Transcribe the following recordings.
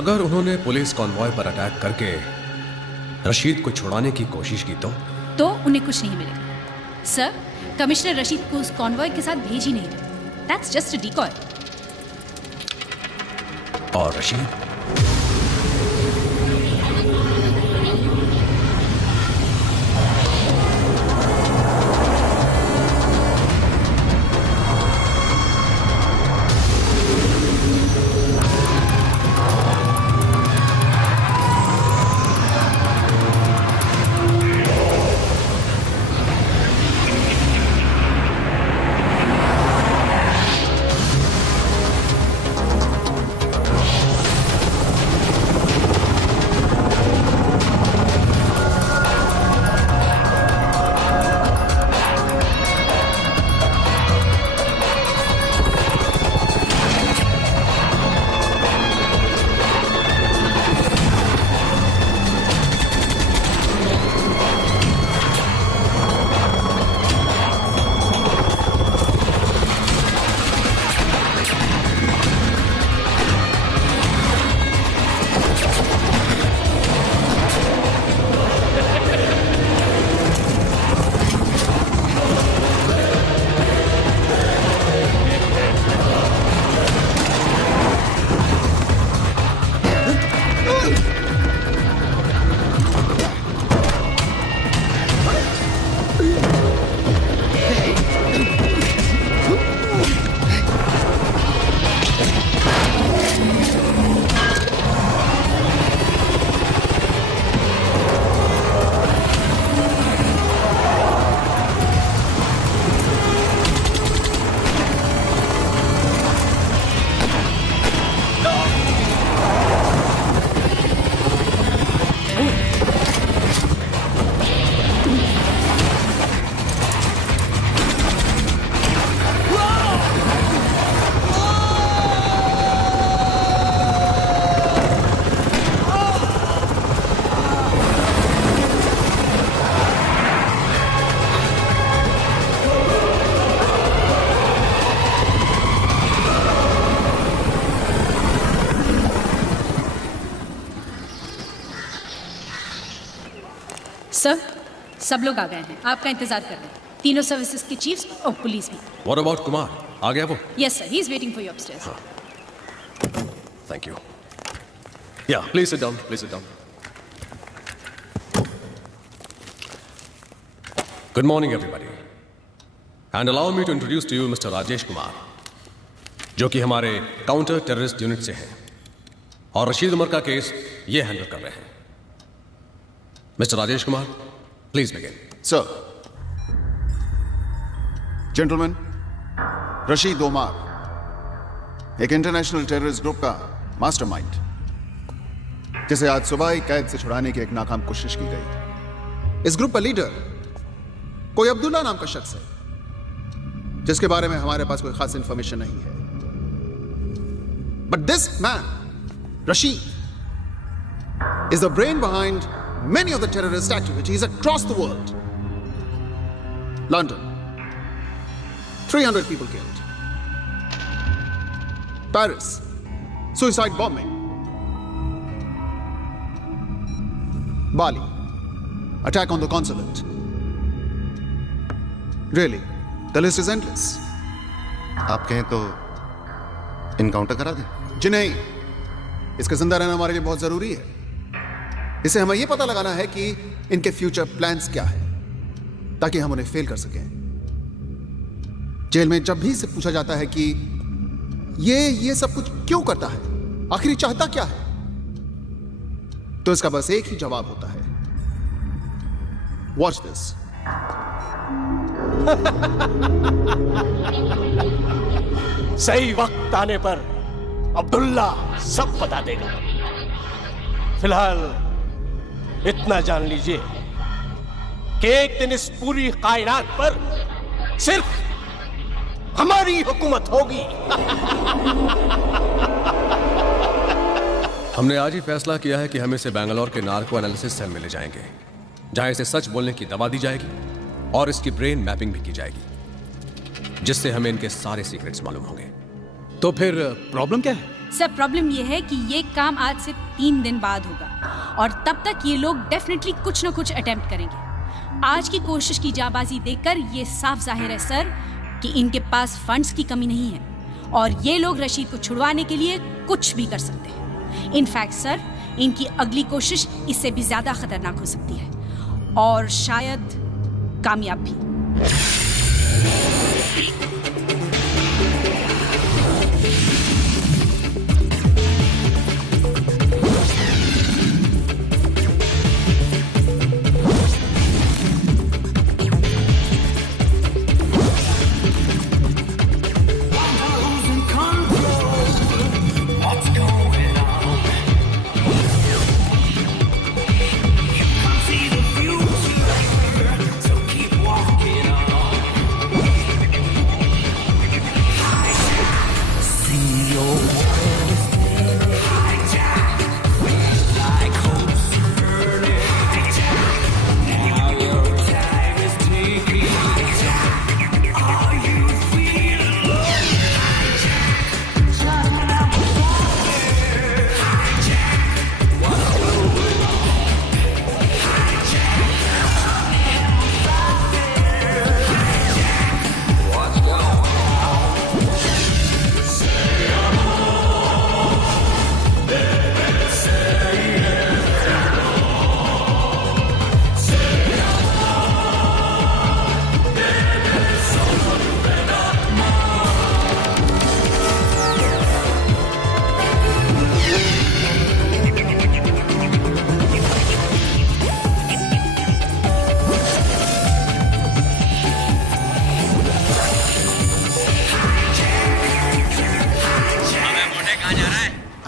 अगर उन्होंने police convoy पर अटैक करके रशीद को छुड़ाने की कोशिश की तो उन्हें कुछ नहीं मिलेगा। सर, कमिश्नर रशीद को उस कॉन्वॉय के साथ भेज ही नहीं रहे। That's just a decoy. और रशीद? सर, सब लोग आ गए हैं। आपका इंतजार कर रहे हैं। तीनों सर्विसेज के चीफ्स और पुलिस भी। What about Kumar? आ गया वो? Yes sir, he is waiting for you upstairs. Thank you. या please sit down, please sit down. Good morning everybody, and allow me to introduce to you mister Rajesh Kumar, जो कि हमारे counter terrorist unit से हैं और रशीद उमर का केस ये handle कर रहे हैं। Mister Rajesh Kumar, please begin. Sir, gentleman, Rashid Umar एक इंटरनेशनल टेररिस्ट ग्रुप का मास्टरमाइंड, जिसे आज सुबह ही कैद से छुड़ाने की एक नाकाम कोशिश की गई। इस ग्रुप का लीडर कोई अब्दुल्ला नाम का शख्स है, जिसके बारे में हमारे पास कोई खास इंफॉर्मेशन नहीं है। But this man, Rashid, is the brain behind many of the terrorist activities across the world. London, 300 people killed. Paris, suicide bombing. Bali, attack on the consulate. Really, the list is endless. आप कहें तो encounter करा दें? जी नहीं, इसका जिंदा रहना हमारे लिए बहुत जरूरी है। इसे हमें यह पता लगाना है कि इनके फ्यूचर प्लान्स क्या है, ताकि हम उन्हें फेल कर सकें। जेल में जब भी से पूछा जाता है कि ये सब कुछ क्यों करता है, आखिर चाहता क्या है, तो इसका बस एक ही जवाब होता है, वॉच दिस। सही वक्त आने पर अब्दुल्ला सब बता देगा। फिलहाल इतना जान लीजिए कि एक दिन इस पूरी कायनात पर सिर्फ हमारी हुकूमत होगी। हमने आज ही फैसला किया है कि हम इसे बेंगलोर के नार्को एनालिसिस सेल में ले जाएंगे, जहां इसे सच बोलने की दवा दी जाएगी और इसकी ब्रेन मैपिंग भी की जाएगी, जिससे हमें इनके सारे सीक्रेट्स मालूम होंगे। तो फिर प्रॉब्लम क्या है? सर प्रॉब्लम ये है कि ये काम आज से 3 दिन बाद होगा और तब तक ये लोग डेफिनेटली कुछ ना कुछ अटेम्प्ट करेंगे। आज की कोशिश की जाबाजी देखकर ये साफ जाहिर है सर कि इनके पास फंड्स की कमी नहीं है और ये लोग रशीद को छुड़वाने के लिए कुछ भी कर सकते हैं। इनफैक्ट सर, इनकी अगली कोशिश इससे भी ज्यादा खतरनाक हो सकती है और शायद कामयाब भी।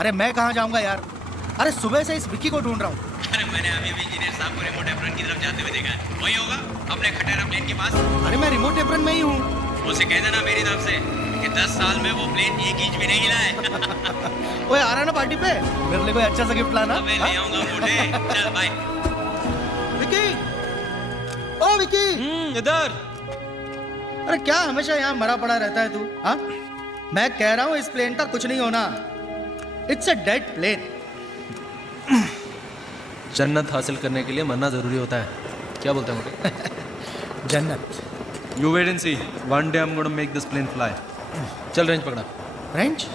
अरे मैं कहाँ जाऊंगा यार, अरे सुबह से इस विक्की को ढूंढ रहा हूँ। अरे मैंने अभी इंजीनियर साहब को रिमोट एप्रन की तरफ जाते हुए देखा है। वही होगा अपने खटेरा प्लेन के पास। अरे मैं रिमोट एप्रन में ही हूँ। उसे कह देना मेरी तरफ से कि 10 साल में वो प्लेन 1 इंच भी नहीं हिला है। ओए आ रहा ना पार्टी पे, मेरे लिए कोई अच्छा सा गिफ्ट लाना। मैं ले आऊंगा मोटे। चल बाय। विक्की, ओ विक्की। इधर। अरे क्या हमेशा यहाँ मरा पड़ा रहता है तू? हाँ, मैं कह रहा हूँ इस प्लेन का कुछ नहीं होना। It's a dead plane. जन्नत हासिल करने के लिए मरना जरूरी होता है, क्या बोलते हैं मोटे? जन्नत। You wait and see, one day I am gonna make this plane fly. चल रेंज पकड़ा। रेंज?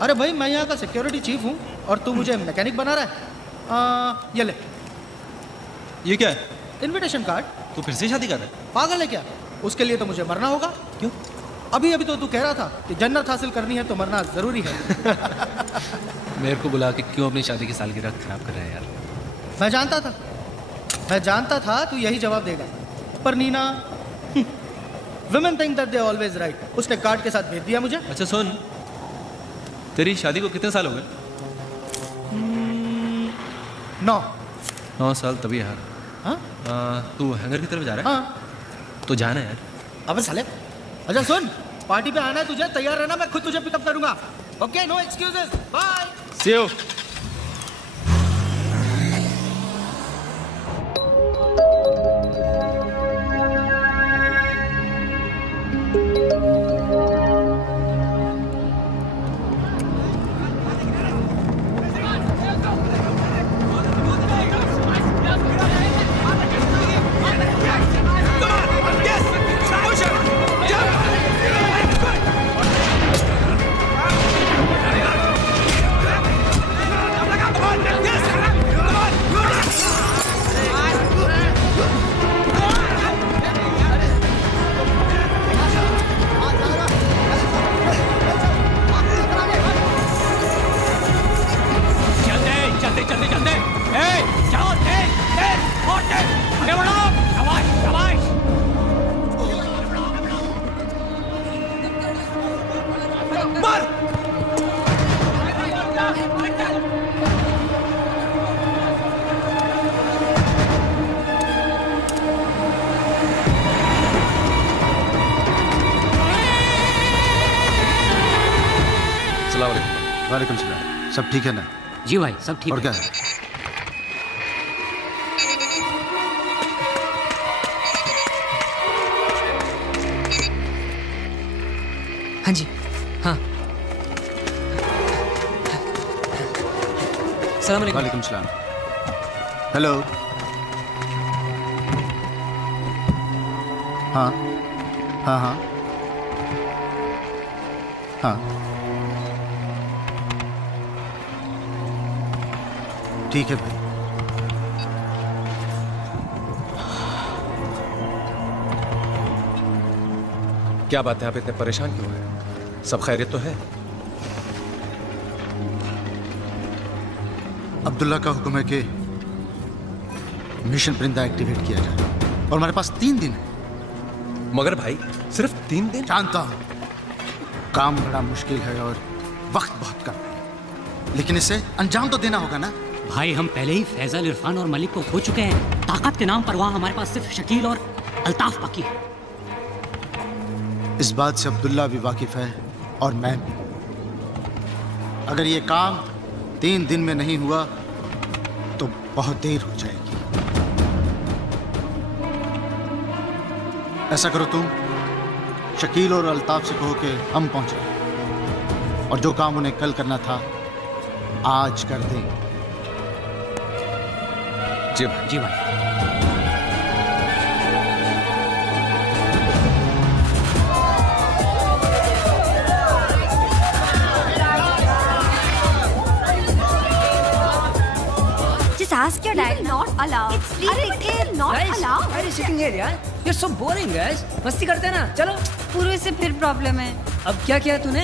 अरे भाई मैं यहाँ का सिक्योरिटी चीफ हूँ और तू मुझे मैकेनिक बना रहा है। ये ले। ये क्या है? Invitation card. तू फिर से शादी कर रहा है? पागल है क्या? उसके लिए तो मुझे मरना होगा। क्यों? अभी अभी तो तू कह रहा था कि जन्नत हासिल करनी है तो मरना जरूरी है। मेरे को बुला के क्यों अपनी शादी की सालगिरह खराब कर रहा है यार? मैं जानता था तू यही जवाब देगा, पर Nina women think that they are always right। उसने कार्ड के साथ भेज दिया मुझे। अच्छा सुन, तेरी शादी को कितने साल हो गए? 9। 9 साल तभी यार। हाँ तू हैंगर की तरफ जा रहा है? हाँ। तो जाना यार। अबे साले, अच्छा सुन, पार्टी पे आना है तुझे, तैयार रहना, मैं खुद तुझे पिकअप करूंगा। Okay, no excuses, bye. See you. वालेकुम सलाम। सब ठीक है ना? जी भाई सब ठीक और है। क्या है? हाँ जी, हाँ सलाम अलैकुम। वालेकुम सलाम। हेलो। हाँ हाँ हाँ हाँ, ठीक है भाई। क्या बात है, आप इतने परेशान क्यों हैं? सब खैरियत तो है? अब्दुल्ला का हुक्म है कि मिशन परिंदा एक्टिवेट किया जाए और हमारे पास 3 दिन है। मगर भाई सिर्फ 3 दिन? जानता हूं काम बड़ा मुश्किल है और वक्त बहुत कम है, लेकिन इसे अंजाम तो देना होगा ना। भाई हम पहले ही फैजल, इरफान और मलिक को खो चुके हैं। ताकत के नाम पर वहाँ हमारे पास सिर्फ शकील और अल्ताफ बाकी है। इस बात से अब्दुल्ला भी वाकिफ है और मैं भी। अगर ये काम 3 दिन में नहीं हुआ तो बहुत देर हो जाएगी। ऐसा करो तुम शकील और अल्ताफ से कहो कि हम पहुंच रहे और जो काम उन्हें कल करना था आज कर दें। जी भाई। जी भाई। Just ask your dad. Not allowed. It's free ticket. Not allowed. Why are you sitting here, यार? You're so boring, guys. मस्ती करते हैं ना, चलो। पूरे से फिर प्रॉब्लम है। अब क्या किया तूने?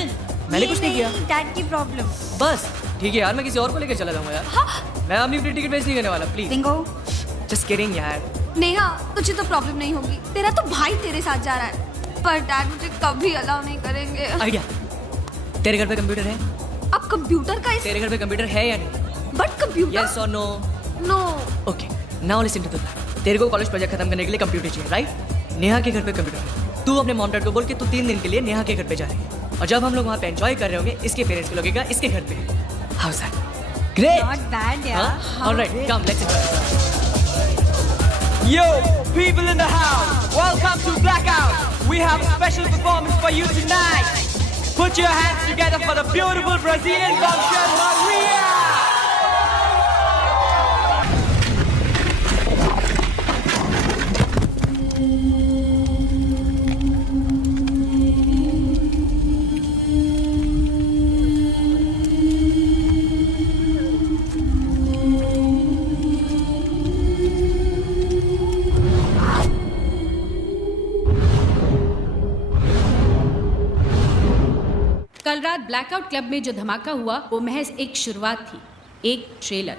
मैंने कुछ नहीं किया। डैड की प्रॉब्लम। बस ठीक है यार, मैं किसी और को लेकर चला जाऊंगा यार। हाँ? मैं अपनी फ्री टिकट वेस्ट नहीं करने वाला, प्लीज। बिंगो। Just kidding यार। नेहा, तुझे तो प्रॉब्लम नहीं होगी। तेरा तो भाई तेरे साथ जा रहा है, पर डैड मुझे कभी अलाउ नहीं करेंगे। आइडिया। तेरे घर पे कंप्यूटर है? अब कंप्यूटर का तेरे घर पे कंप्यूटर है या नहीं? But computer. Yes or no? No. Okay. Now listen to the plan. तेरे को कॉलेज प्रोजेक्ट खत्म करने के लिए कंप्यूटर चाहिए, राइट? नेहा के घर पे कंप्यूटर है। तू अपने मॉम डैड को बोल के तू 3 दिन के लिए नेहा के घर पे जा रही है, और जब हम लोग वहाँ पे एंजॉय कर रहे होंगे, इसके पेरेंट्स को लगेगा इसके घर पे। How's that? Great. Not bad, yeah. All right, come, let's enjoy. Yo, people in the house, welcome to Blackout. We have a special performance for you tonight. Put your hands together for the beautiful Brazilian bombshell Maria. कल रात blackout club में जो धमाका हुआ वो महज एक शुरुआत थी, एक ट्रेलर।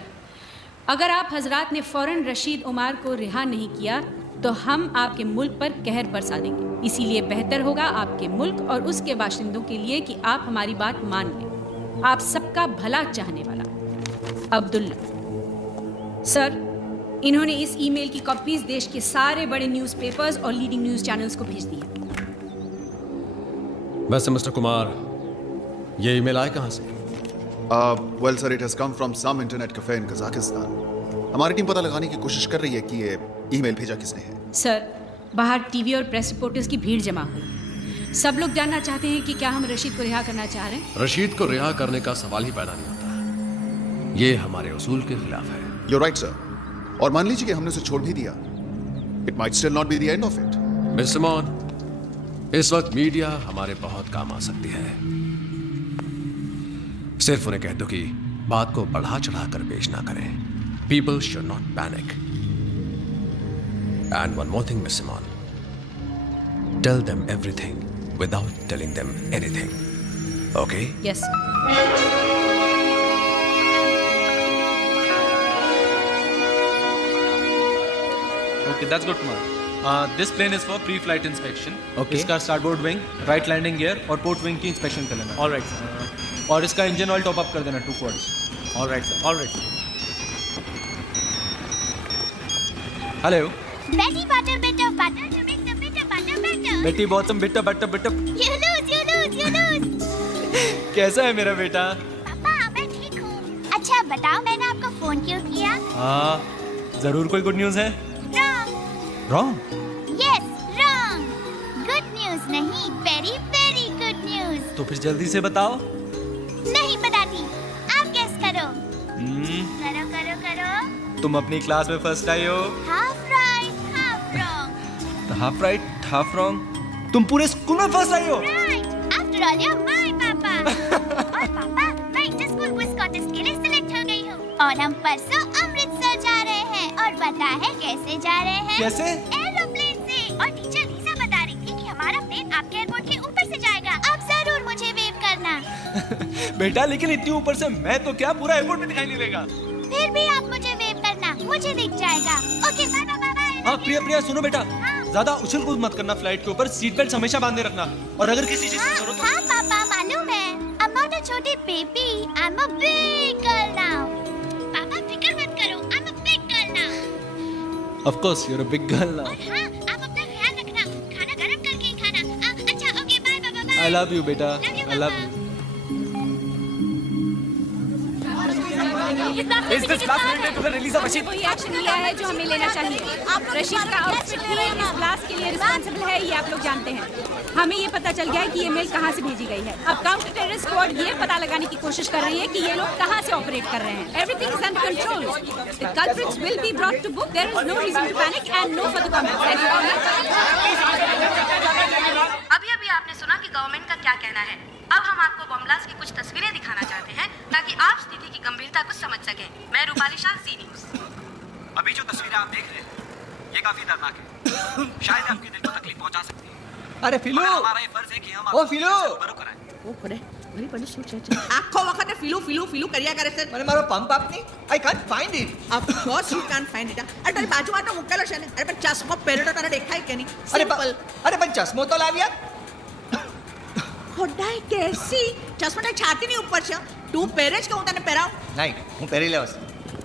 अगर आप हजरात ने फौरन रशीद उमर को रिहा नहीं किया तो हम आपके मुल्क पर कहर बरसा देंगे। इसीलिए बेहतर होगा आपके मुल्क और उसके बाशिंदों के लिए कि आप हमारी बात मान लें। आप सबका भला चाहने वाला अब्दुल्ला। सर, इन्होंने इस ईमेल की कॉपीज देश के सारे बड़े न्यूज़पेपर्स और लीडिंग न्यूज़ चैनल्स को भेज दी है। वैसे मिस्टर कुमार, ये ईमेल आए कहाँ से? Well sir, it has come from some internet cafe in Kazakhstan. हमारी टीम पता लगाने की कोशिश कर रही है कि ये ईमेल भेजा किसने है। सर, बाहर टीवी और प्रेस रिपोर्टर्स की भीड़ जमा हुई है। सब लोग जानना चाहते हैं कि क्या हम रशीद को रिहा करना चाह रहे हैं। रशीद को रिहा करने का सवाल ही पैदा नहीं होता। ये हमारे उसूल के खिलाफ है। You right sir. और मान लीजिए कि हमने उसे छोड़ भी दिया, it might still not be the end of it. Mister Mon, इस वक्त मीडिया हमारे बहुत काम आ सकती है। सिर्फ उन्हें कह दो कि बात को बढ़ा चढ़ा कर पेश ना करें। People should not panic. And one more thing mister Mon, tell them everything without telling them anything. Okay? Yes. Okay, that's good, Kumar. This plane is for pre-flight inspection. Okay. इसका starboard wing, right landing gear और port wing की inspection कर लेना. All right, sir. और इसका engine oil top up कर देना 2 quarts. All right, sir. All right, sir. Hello. Betty butter, bit of butter to make the bitter butter better. Betty bottom bitter butter bitter. You lose, you lose, you lose. कैसा है मेरा बेटा? पापा, मैं ठीक हूँ। अच्छा बताओ, मैंने आपको फोन क्यों किया? हाँ, जरूर कोई गुड न्यूज़ है? Wrong. Wrong? Yes, wrong. Good news नहीं, very very good news. तो फिर जल्दी से बताओ. नहीं बताती, आप गेस करो. करो करो करो। तुम अपनी क्लास में फर्स्ट आई हो। Half right half wrong. Half right half wrong. तुम पूरे स्कूल में फर्स्ट आई हो। Right, after all you my पापा। और पापा, मैं इंटर स्कूल क्विज कॉन्टेस्ट के लिए सिलेक्ट हो गई हूँ और हम परसों अमृतसर जा रहे हैं। और पता है कैसे जा रहे हैं? कैसे? एरोप्लेन से। और टीचर लीजा बता रही थी कि हमारा प्लेन आपके एयरपोर्ट के ऊपर से जाएगा। आप जरूर मुझे वेव करना। बेटा लेकिन इतनी ऊपर से मैं तो क्या पूरा एयरपोर्ट में दिखाई नहीं देगा। फिर भी आप मुझे वेव करना, मुझे दिख जाएगा। Okay bye bye bye. हाँ प्रिया प्रिया सुनो बेटा, ज्यादा उछल कूद मत करना फ्लाइट के ऊपर। सीट बेल्ट हमेशा बांधे रखना। और अगर किसी चीज की जरूरत हो। हाँ पापा मालूम है। I'm not a छोटी baby, I'm a big girl now. पापा फिक्र मत करो, I'm a big girl now. Of course you're a big girl now. और हाँ, आप अपना ख्याल रखना, खाना गरम करके ही खाना। अच्छा okay bye bye bye. I love you बेटा, I love you. Is this blast related to the release of Rashid? वही एक्शन लिया है जो हमें लेना चाहिए। रशीद का आउटफिट ही इस ब्लास्ट के लिए रिस्पांसिबल है, ये आप लोग जानते हैं। हमें ये पता चल गया है कि ये मेल कहाँ से भेजी गई है। अब काउंटर टेररिस्ट स्क्वाड ये पता लगाने की कोशिश कर रही है कि ये लोग कहाँ से ऑपरेट कर रहे हैं। Everything is under control. The culprits will be brought to book. There is no reason to panic and no further comments. अभी अभी आपने सुना कि गवर्नमेंट का क्या कहना है। अब हम आपको बम ब्लास्ट की कुछ तस्वीरें दिखाना चाहते हैं ताकि आप स्थिति की गंभीरता को समझ सकें। मैं रूपाली शाह, सी न्यूज़। अभी जो तस्वीरें आप देख रहे हैं ये काफी दर्दनाक है। शायद आपके दिल को तकलीफ पहुंचा सकती है। अरे फिलू, हमारा ये फर्ज है कि हम ओ फिलू, ओ खरे मेरी बड़ी सोच है। आखो वखत फिलू फिलू फिलू करिया करे છે। મને મારો પંપ આપની। I can't find it. Of course you can't find it. અરે તારી બાજુમાં તો મુકેલો છે ને। અરે પણ ચશ્મો પહેર્યો તો તને દેખાય કે નહીં? સિમ્પલ। અરે પણ ચશ્મો તો લાવ્યા। ખોડાઈ કેસી ચશ્મા તારી છાતીની ઉપર છે। તું પહેરે જ કે હું તને પહેરાવ? નહીં, હું પહેરી લેવસ।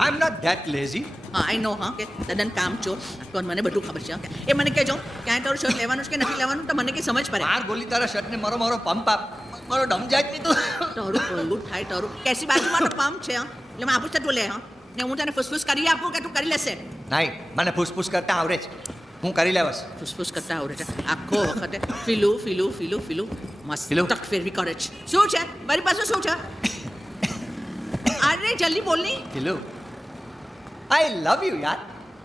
I am not that lazy. હા આઈ નો હા કે તદન કામ ચોર પણ મને બધું ખબર છે એ મને કહેજો ક્યાં તારું શર્ટ લેવાનું છે કે નથી લેવાનું તો મને કે સમજ પડે। માર ગોલી તારા શર્ટ ને મારો મારો પંપ આપ। મારો ડમ જાય નહીં તું। તારું કોલું થાય તારું કેસી બાજુમાં તો પંપ છે એટલે હું આપું તું લે હા ને હું તને ફુસફુસ કરી આપું કે તું કરી લેશે? નહીં, મને ફૂસફૂસ કરતા આવડે છે। હું કરી લેવસ। ફુસફુસ કરતા આવડે છે આખો વખતે ફીલુ ફીલુ ફીલુ ફીલુ મસ્ત તક ફેરવી કરે છે। શું છે મારી પાસે શું છે? અરે જલ્દી બોલની। ફીલુ I love you यार।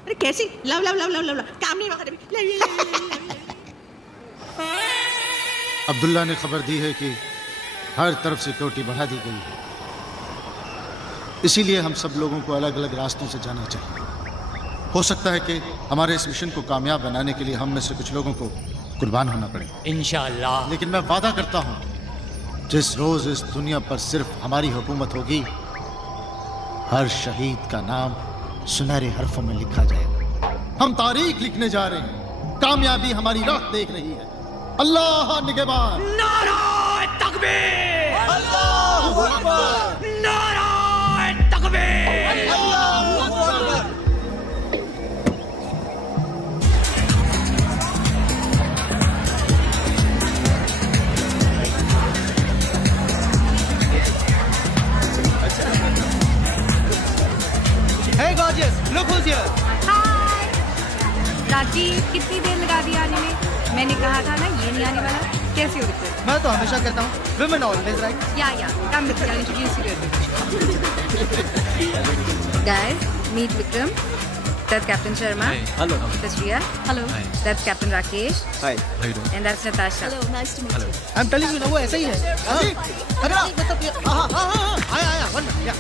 अरे कैसी love love love love love काम नहीं वक्त अब्दुल्ला ने खबर दी है कि हर तरफ सिक्योरिटी बढ़ा दी गई है, इसीलिए हम सब लोगों को अलग अलग रास्तों से जाना चाहिए। हो सकता है कि हमारे इस मिशन को कामयाब बनाने के लिए हम में से कुछ लोगों को कुर्बान होना पड़े इंशाअल्लाह। लेकिन मैं वादा करता हूँ जिस रोज इस दुनिया पर सिर्फ हमारी हुकूमत होगी, हर शहीद का नाम सुनहरे हरफों में लिखा जाएगा। हम तारीख लिखने जा रहे हैं, कामयाबी हमारी राह देख रही है। अल्लाह निगहबान। नाराए तकबीर, अल्लाहू अकबर, नाराए तकबीर, Allahu Akbar. Hey gorgeous, look who's here. हाय राजीव, कितनी देर लगा दी आने में? मैंने कहा था ना ये नहीं आने वाला। कैसी हो विक्रम? मैं तो हमेशा कहता हूँ women always right. या come with me, I'll introduce you to guys, meet Vikram. That's Captain Sharma. Hello. That's Riya. Hello. That's Captain Rakesh. Hi. How you doing? And that's Natasha. Hello, nice to meet you. I'm telling you ना वो ऐसा ही है। अरे मतलब हाँ आया one या।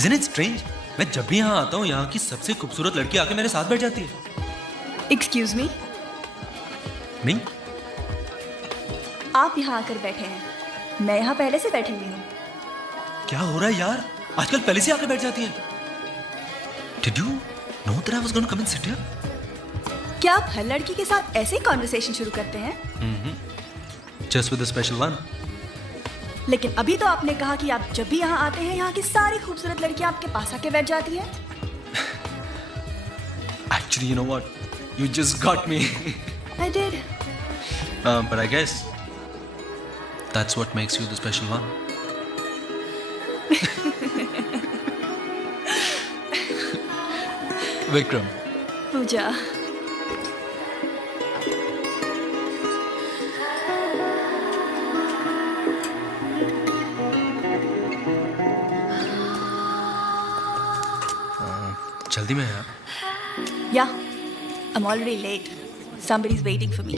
Isn't it strange? मैं जब भी यहाँ आता हूँ यहाँ की सबसे खूबसूरत लड़की आके मेरे साथ बैठ जाती है। एक्सक्यूज मी, नहीं, आप यहाँ आकर बैठे हैं, मैं यहाँ पहले से बैठी हुई हूँ। क्या हो रहा है यार? आजकल पहले से आकर बैठ जाती है। Did you know that I was going to come and sit here? क्या आप हर लड़की के साथ ऐसे ही कॉन्वर्सेशन शुरू करते हैं? Just with a special one. लेकिन अभी तो आपने कहा कि आप जब भी यहाँ आते हैं यहाँ की सारी खूबसूरत लड़कियाँ आपके पास आके बैठ जाती हैं। Actually, you know what? You just got me. I did. But I guess that's what makes you the special one. Vikram. पूजा। जल्दी में यार। Yeah, I'm already late. Somebody's waiting for me.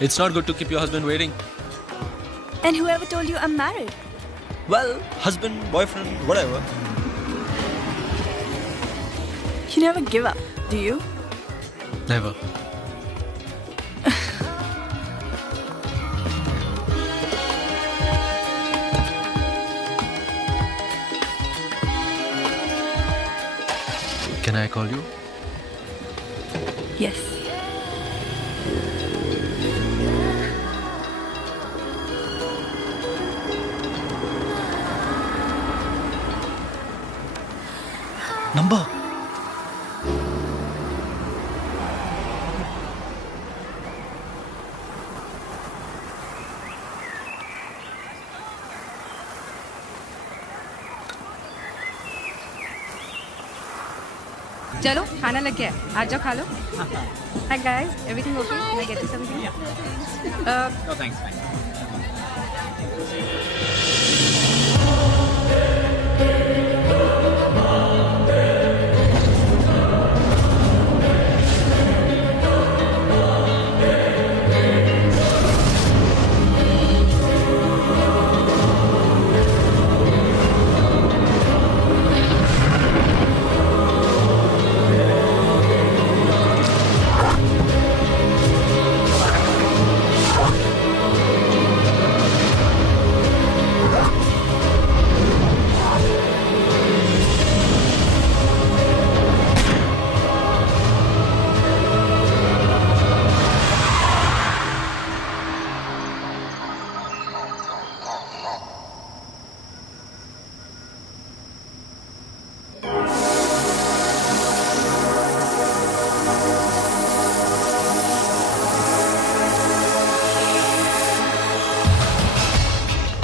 It's not good to keep your husband waiting. And whoever told you I'm married? Well, husband, boyfriend, whatever. You never give up, do you? Never. Can I call you? Yes. Number. चलो खाना लग गया है, आ जाओ खा लो। Hi guys, everything okay? Can I get you something? No thanks.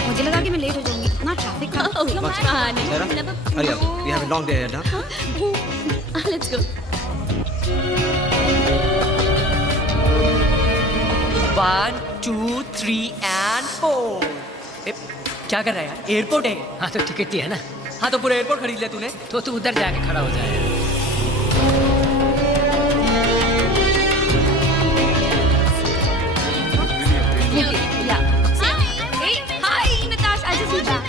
मुझे लगा कि मैं लेट हो जाऊंगी, इतना ट्रैफिक था। Hurry up. We have a long day ahead, huh? Let's go. 1, 2, 3 and 4. क्या कर रहा है यार? एयरपोर्ट है। हाँ तो टिकट ही है ना। हाँ तो पूरा एयरपोर्ट खरीद लिया तूने? तो तू उधर जाके खड़ा हो जाए। Hi, Natasha. I just need that.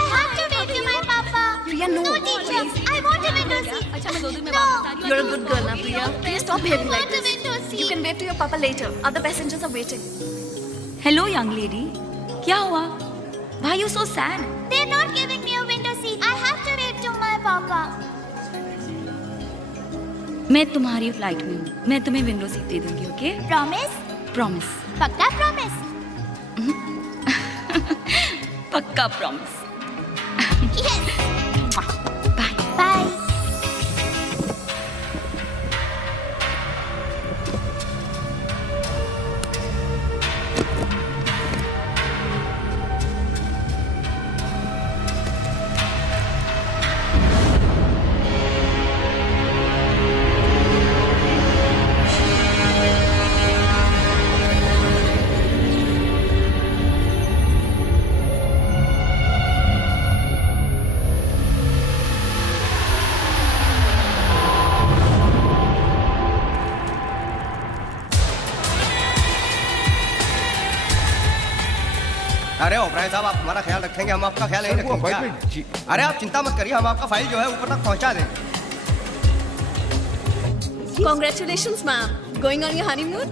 I have to wave to my papa. Priya, no. No, teacher. I want a window seat. अच्छा मैं 2 दिन में वापस आ रही हूँ। You're a good girl now, Priya. Please stop behaving like I want a this. window seat. You can wave to your papa later. Other passengers are waiting. Hello, young lady. क्या हुआ? Why are you so sad? They're not giving me a window seat. I have to wave to my papa. मैं तुम्हारी flight में हूँ, मैं तुम्हें window seat दे दूंगी, okay? Promise? Promise. पक्का promise? पक्का प्रॉमिस। Yes. बाय। Bye. अरे ओबराय साहब, आप हमारा ख्याल रखेंगे, हम आपका ख्याल नहीं रखेंगे क्या? अरे आप चिंता मत करिए, हम आपका फाइल जो है ऊपर तक पहुंचा देंगे। Congratulations, ma'am. Going on your honeymoon?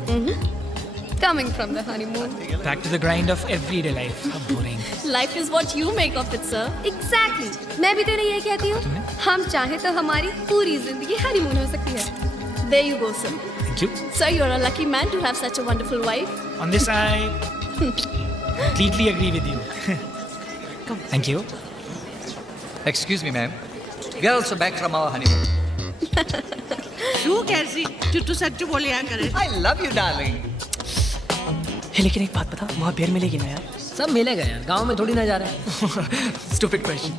Coming from the honeymoon. Back to the grind of everyday life. How boring. Life is what you make of it, sir. Exactly. मैं भी तो नहीं ये कहती हूँ. हम चाहे तो हमारी पूरी जिंदगी हनीमून हो सकती है. There you go, sir. Thank you. Sir, you're a lucky man to have such a wonderful wife. On this, I completely agree with you. Thank you. Excuse me, ma'am. We are also back from our honeymoon. शू कैसी चुट्टू सच्चू बोले या करे। I love you, darling. लेकिन एक बात बता, वहाँ बेर मिलेगी ना यार? सब मिलेगा यार, गांव में थोड़ी ना जा रहा है। Stupid question.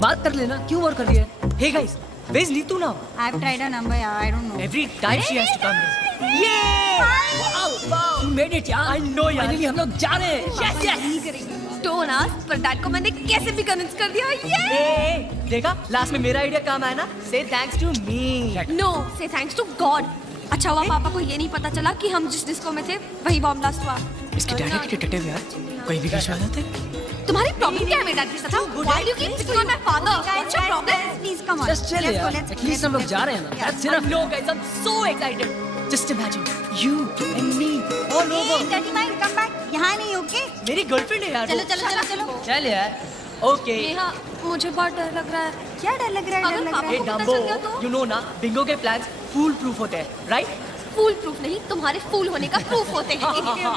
बात कर लेना, क्यों और कर रही है? Hey guys, where's Neetu now? I've tried her number, yeah, I don't know. Every time she has to come here. Yeah! Wow! You made it यार. I know यार. Finally हम लोग जा रहे हैं. Yes, yes. Don't ask, पर dad को मैंने कैसे भी कन्विंस कर दिया. Hey, देखा? लास्ट में मेरा आइडिया काम आया ना? Say thanks to me. No, say thanks to God. अच्छा हुआ पापा को ये नहीं पता चला कि हम जिस डिस्को में थे वही बॉम्ब ब्लास्ट हुआ। इसके डैडी के डिटेक्टिव यार, कोई भी बीच में आ जाते। तुम्हारी प्रॉब्लम क्या है मेरे डैड के साथ? Why do you keep picking on my father? What's your problem? Please come on. Just chill यार. At least हम लोग जा रहे हैं ना. That's enough. No guys, I'm so excited. Just imagine you and me all over. Daddy mine, come back. यहाँ नहीं okay? मेरी गर्लफ्रेंड है यार। चलो चलो चलो चलो। चल यार। Okay. नेहा, मुझे बहुत डर लग रहा है। क्या डर लग रहा है? डर लग रहा Hey Dumbo, you know ना, बिंगो के plans fool proof होते हैं, right? फूल प्रूफ नहीं, तुम्हारे फूल होने का प्रूफ होते हैं। चलो चलो।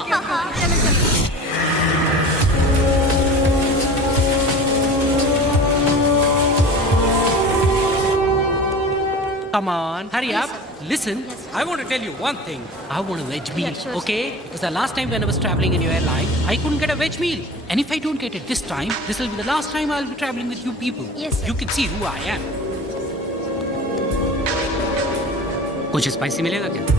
Come on, hurry up. Listen, I want to tell you one thing. I want a veg meal, okay? Because the last time when I was traveling in your airline, I couldn't get a veg meal. And if I don't get it this time, this will be the last time I'll be traveling with you people. Yes, sir. You can see who I am. कुछ spicy मिलेगा क्या?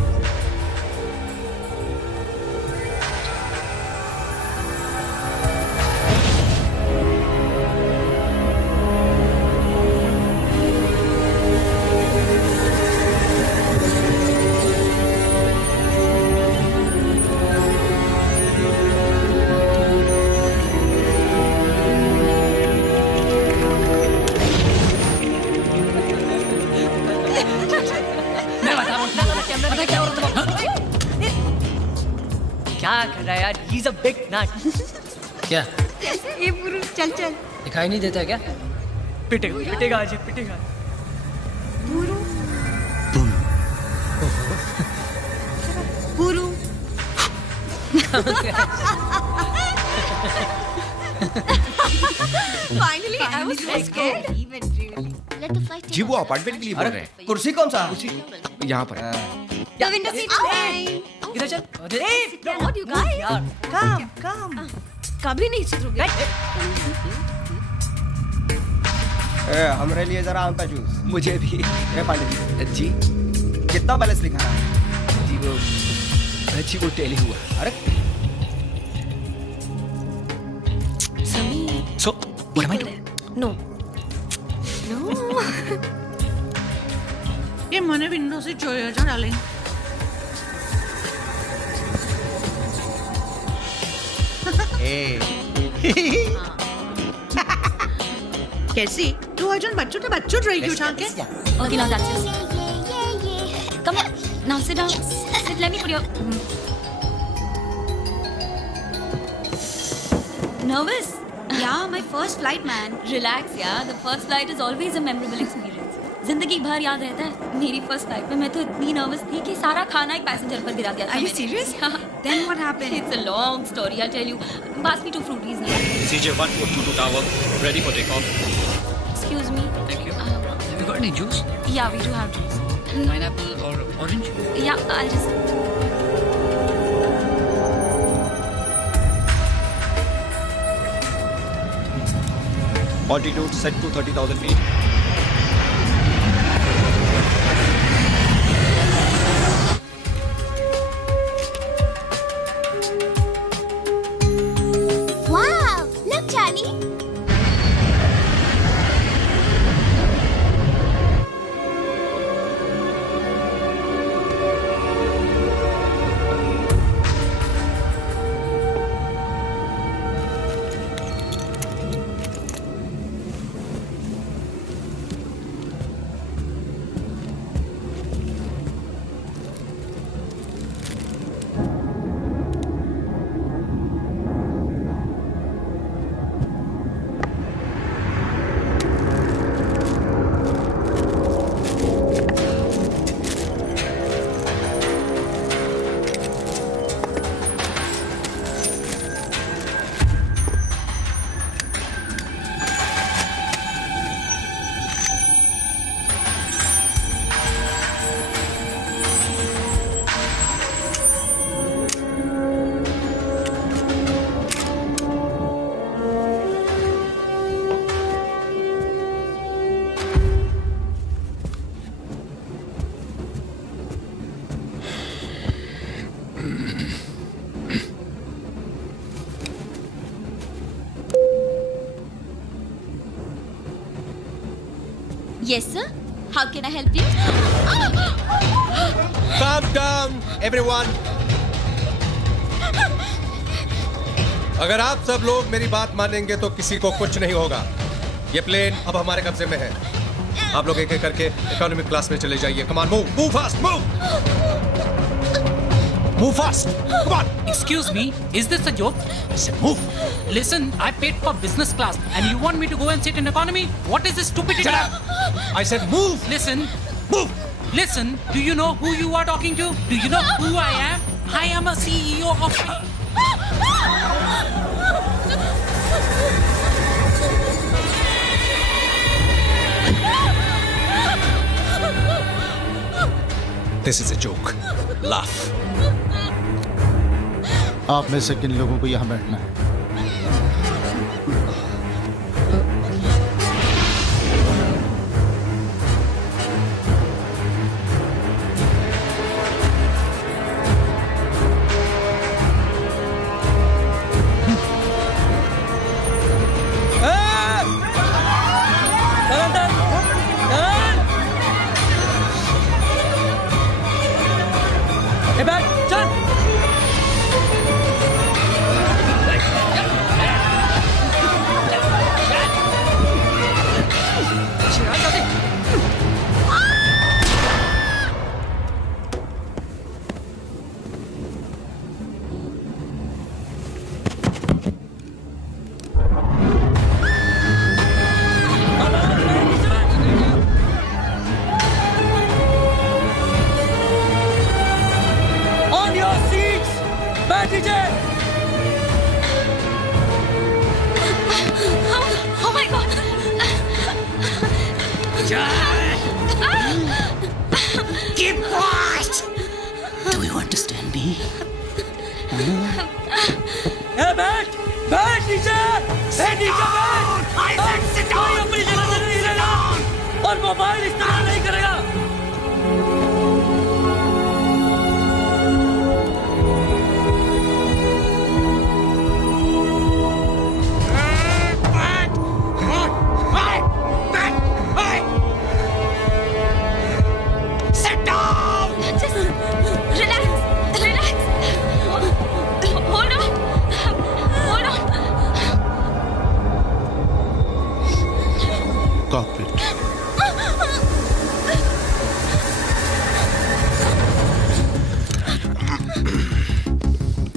क्या कर रहा है यार? He's a big nut. क्या? ये पुरुष चल चल। दिखाई नहीं देता क्या? पिटेगा, पिटेगा आज, पिटेगा। पुरु। Finally, I was so scared. जी वो अपार्टमेंट के लिए बोल रहे हैं। कुर्सी कौन सा? यहाँ पर। The window seat fine. इधर चल। Hey, what you guys? यार, come. कभी नहीं सुधरोगे। हमारे लिए जरा आम का जूस। मुझे भी। पानी जी कितना बैलेंस लिखा है? जी वो टेली हुआ। अरे Sameer. So, what am I doing? No. ये मने विंडो से જોયો છો ડાર્લિંગ। कैसी? तू अजून बच्चों જ રહી ગયું છે કે? Okay, now that's it. Come on. Now sit down. Sit, let me put your... Nervous? Yeah, my first flight, man. Relax, yeah. The first flight is always a memorable experience. जिंदगी भर याद रहता है। मेरी फर्स्ट फ्लाइट में मैं तो इतनी नर्वस थी कि सारा खाना एक पैसेंजर पर गिरा दिया था। Are you serious? Then what happened? It's a long story, I'll tell you. Pass me 2 fruities now. CJ1422 tower, ready for takeoff. Excuse me. Thank you. Have you got any juice? Yeah, we do have juice. Pineapple or orange? Yeah, I'll just... Altitude set to 30,000 feet. Yes, sir. How can I help you? Calm down, everyone. अगर आप सब लोग मेरी बात मानेंगे तो किसी को कुछ नहीं होगा। ये प्लेन अब हमारे कब्जे में है। आप लोग एक एक करके इकोनॉमिक क्लास में चले जाइए। Come on, move fast, move fast. Come on. Excuse me, is this a joke? I said move. Listen, I paid for business class and you want me to go and sit in economy? What is this stupidity? Shut up. I said move. Listen. Move. Listen, do you know who you are talking to? Do you know who I am? I am a CEO of... This is a joke. Laugh. आप में से किन लोगों को यहाँ बैठना है?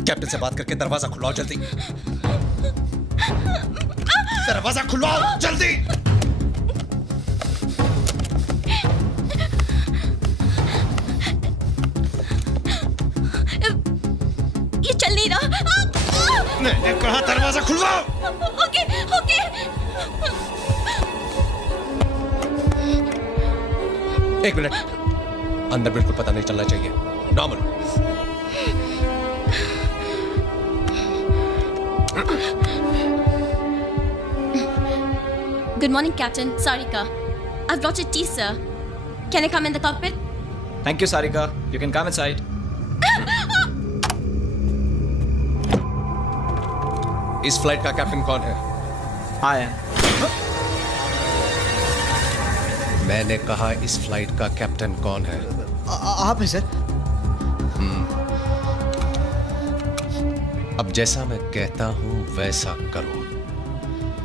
Captain से बात करके दरवाजा खुलवाओ जल्दी। दरवाजा खुलवाओ जल्दी। ये चल नहीं रहा। मैंने कहा दरवाजा खुलवाओ। Okay okay. एक मिनट, अंदर बिल्कुल पता नहीं चलना चाहिए। Normal. Good morning, Captain. Sarika. I've brought your tea, sir. Can I come in the cockpit? Thank you, Sarika. You can come inside. इस फ्लाइट का कैप्टन कौन है? I am. मैंने कहा इस फ्लाइट का कैप्टन कौन है? आप हैं सर। अब जैसा मैं कहता हूं वैसा करो।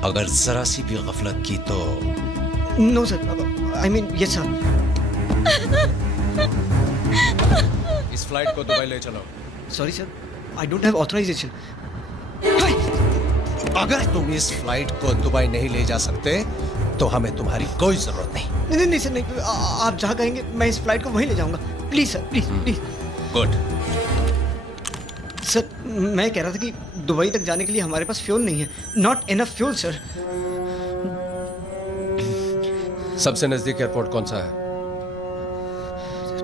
अगर जरा सी भी गफलत की तो no sir, I mean yes sir. इस फ्लाइट को दुबई ले चलो। Sorry sir, I don't have authorisation. अगर तुम इस फ्लाइट को दुबई नहीं ले जा सकते तो हमें तुम्हारी कोई जरूरत नहीं। नहीं सर, नहीं। आप जहाँ कहेंगे मैं इस फ्लाइट को वहीं ले जाऊंगा। Please sir, please please. Good. Sir, मैं कह रहा था कि दुबई तक जाने के लिए हमारे पास फ्यूल नहीं है। Not enough fuel sir. सबसे नजदीक एयरपोर्ट कौन सा है?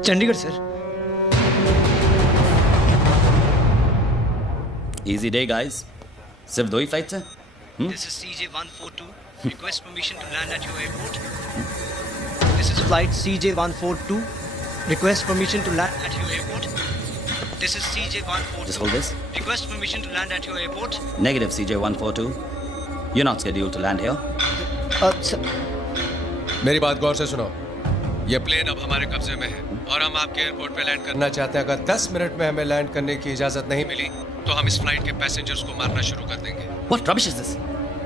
Chandigarh sir. Easy day, guys. सिर्फ 2 ही फ्लाइट्स हैं? This is CJ142. Request permission to land at your airport. This is flight CJ142. Request permission to land at your airport. This is CJ142. Just hold this. Request permission to land at your airport. Negative, CJ142. You're not scheduled to land here. Sir, मेरी बात गौर से सुनो। ये plane अब हमारे कब्जे में है और हम आपके एयरपोर्ट पे लैंड करना चाहते हैं। अगर 10 मिनट में हमें लैंड करने की इजाजत नहीं मिली तो हम इस फ्लाइट के पैसेंजर्स को मारना शुरू कर देंगे। What rubbish is this?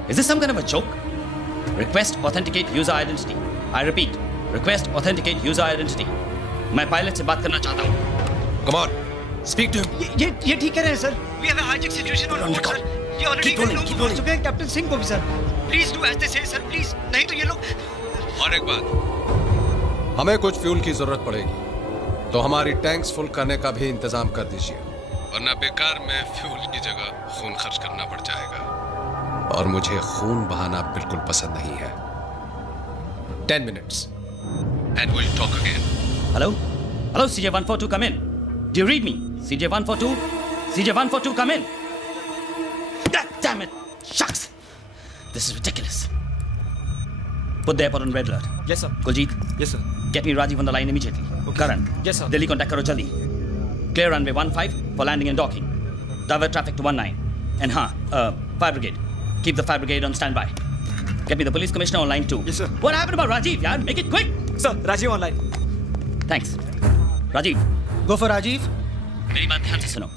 Is this some kind of a joke? Request authenticate user identity. I repeat, request authenticate user identity. मैं पायलट से बात करना चाहता हूँ। Come on, speak to him. ये ठीक कह रहे हैं sir. We have a hijack situation on board, sir. ये ऑलरेडी बोल चुके हैं कैप्टन सिंह को भी sir. Please do as they say, sir. Please, नहीं तो ये लोग। और एक बात, हमें कुछ फ्यूल की जरूरत पड़ेगी तो हमारी टैंक्स फुल करने का भी इंतजाम कर दीजिए, वरना बेकार में फ्यूल की जगह खून खर्च करना पड़ जाएगा और मुझे खून बहाना बिल्कुल पसंद नहीं है। 10 minutes and we'll talk again. Hello? Hello, CJ142, come in. Do you read me? CJ142? CJ142, come in. God damn it! Shucks! This is ridiculous. Put the airport on red alert. Yes, sir. Kuljit? Yes, sir. Get me Rajiv on the line immediately. Okay. Karan? Yes, sir. Delhi contact karo jaldi. Clear runway 15 for landing and docking. Divert traffic to 19. And fire brigade. Keep the fire brigade on standby. Get me the police commissioner on line 2. Yes, sir. What happened about Rajiv, yaar? Make it quick! Sir, Rajiv online. Thanks. Rajiv. Go for Rajiv. मेरी बात ध्यान से सुनो।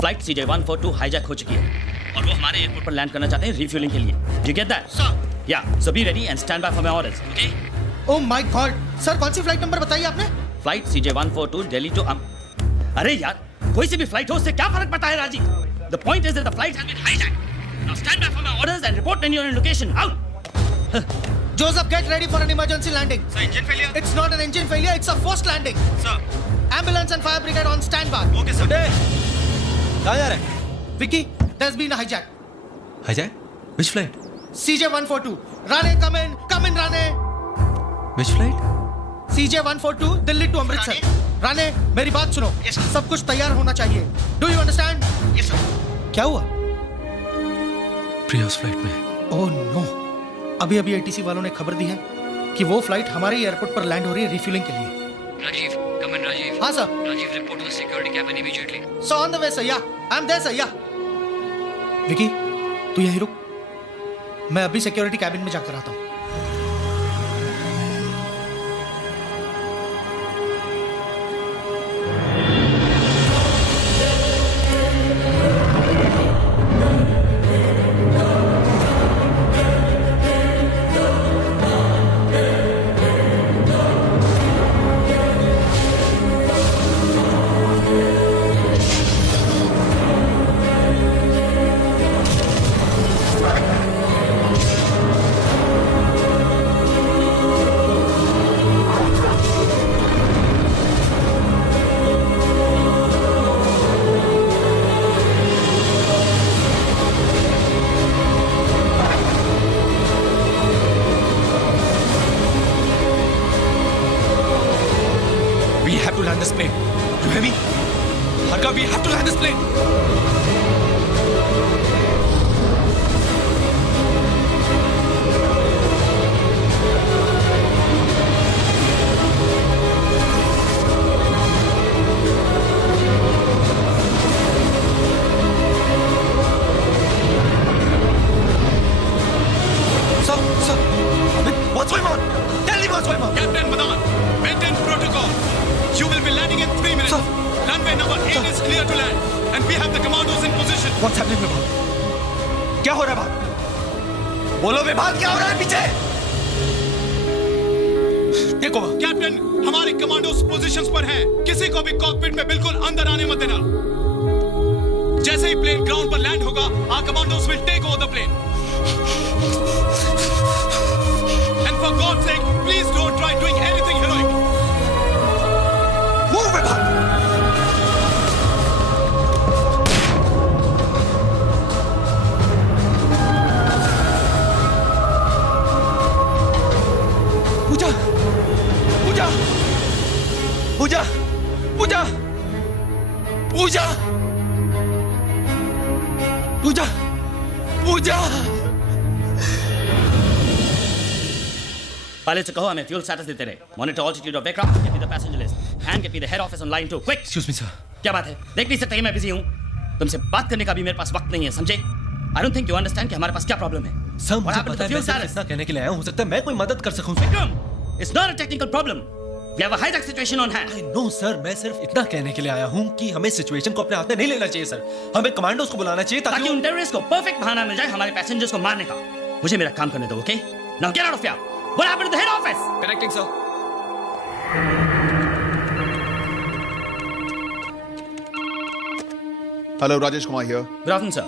Flight CJ142 hijack हो चुकी है और वो हमारे एयरपोर्ट पर लैंड करना चाहते हैं रिफ्यूलिंग के लिए। Do you get that? Sir. Yeah. So be ready and stand by for my orders. Okay? Oh my God! Sir कौन सी फ्लाइट नंबर बताइए आपने? फ्लाइट CJ142 दिल्ली टू अरे यार, कोई सी भी फ्लाइट हो उससे क्या फर्क पड़ता है Rajiv? The point is that the flight has been hijacked. Now stand by for my orders and report when you're in location. Out. Joseph, get ready for an emergency landing. Sir, engine failure? It's not an engine failure, it's a forced landing. Sir. Ambulance and fire brigade on standby. Okay, sir. कहाँ जा रहे हैं? Vicky, there's been a hijack. Hijack? Which flight? CJ142. Rane, come in, Rane. Which flight? CJ142 Delhi to Amritsar. Rane, मेरी बात सुनो। सब कुछ तैयार होना चाहिए। Do you understand? Yes, sir. क्या हुआ? प्रिया उस फ्लाइट में। Oh no. अभी ATC वालों ने खबर दी है कि वो फ्लाइट हमारे एयरपोर्ट पर लैंड हो रही है रिफ्यूलिंग के लिए। Rajiv, come in, Rajiv. हाँ sir. Rajiv, report to the security cabin immediately. So on the way, sir. Yeah, I'm there, sir. Yeah. Vicky, तू यहीं रुक। मैं अभी सिक्योरिटी कैबिन में जाकर आता हूँ। पायलट से कहो हमें फ्यूल स्टेटस देते रहे। Monitor altitude of aircraft, get me the passenger list and get me the head office on line 2 quick. Excuse me sir. क्या बात है? देख नहीं सकते मैं बिजी हूं। तुमसे बात करने का भी मेरे पास वक्त नहीं है, समझे? I don't think you understand कि हमारे पास क्या प्रॉब्लम है। सर मुझे पता है मैं सिर्फ इतना कहने के लिए आया हूं, हो सकता है मैं कोई मदद कर सकूं। Vikram, It's not a technical problem. We have a hijack situation on hand. No sir, मैं सिर्फ इतना कहने के लिए आया हूँ कि हमें सिचुएशन को अपने हाथ में नहीं लेना चाहिए सर. हमें कमांडोज को बुलाना चाहिए ताकि उन टेररिस्ट को परफेक्ट बहाना मिल जाए हमारे पैसेंजर्स को मारने का. मुझे मेरा काम करने दो, okay? Now get out of here. What happened to the head office? Connecting, sir. Hello, Rajesh Kumar here. Good afternoon sir.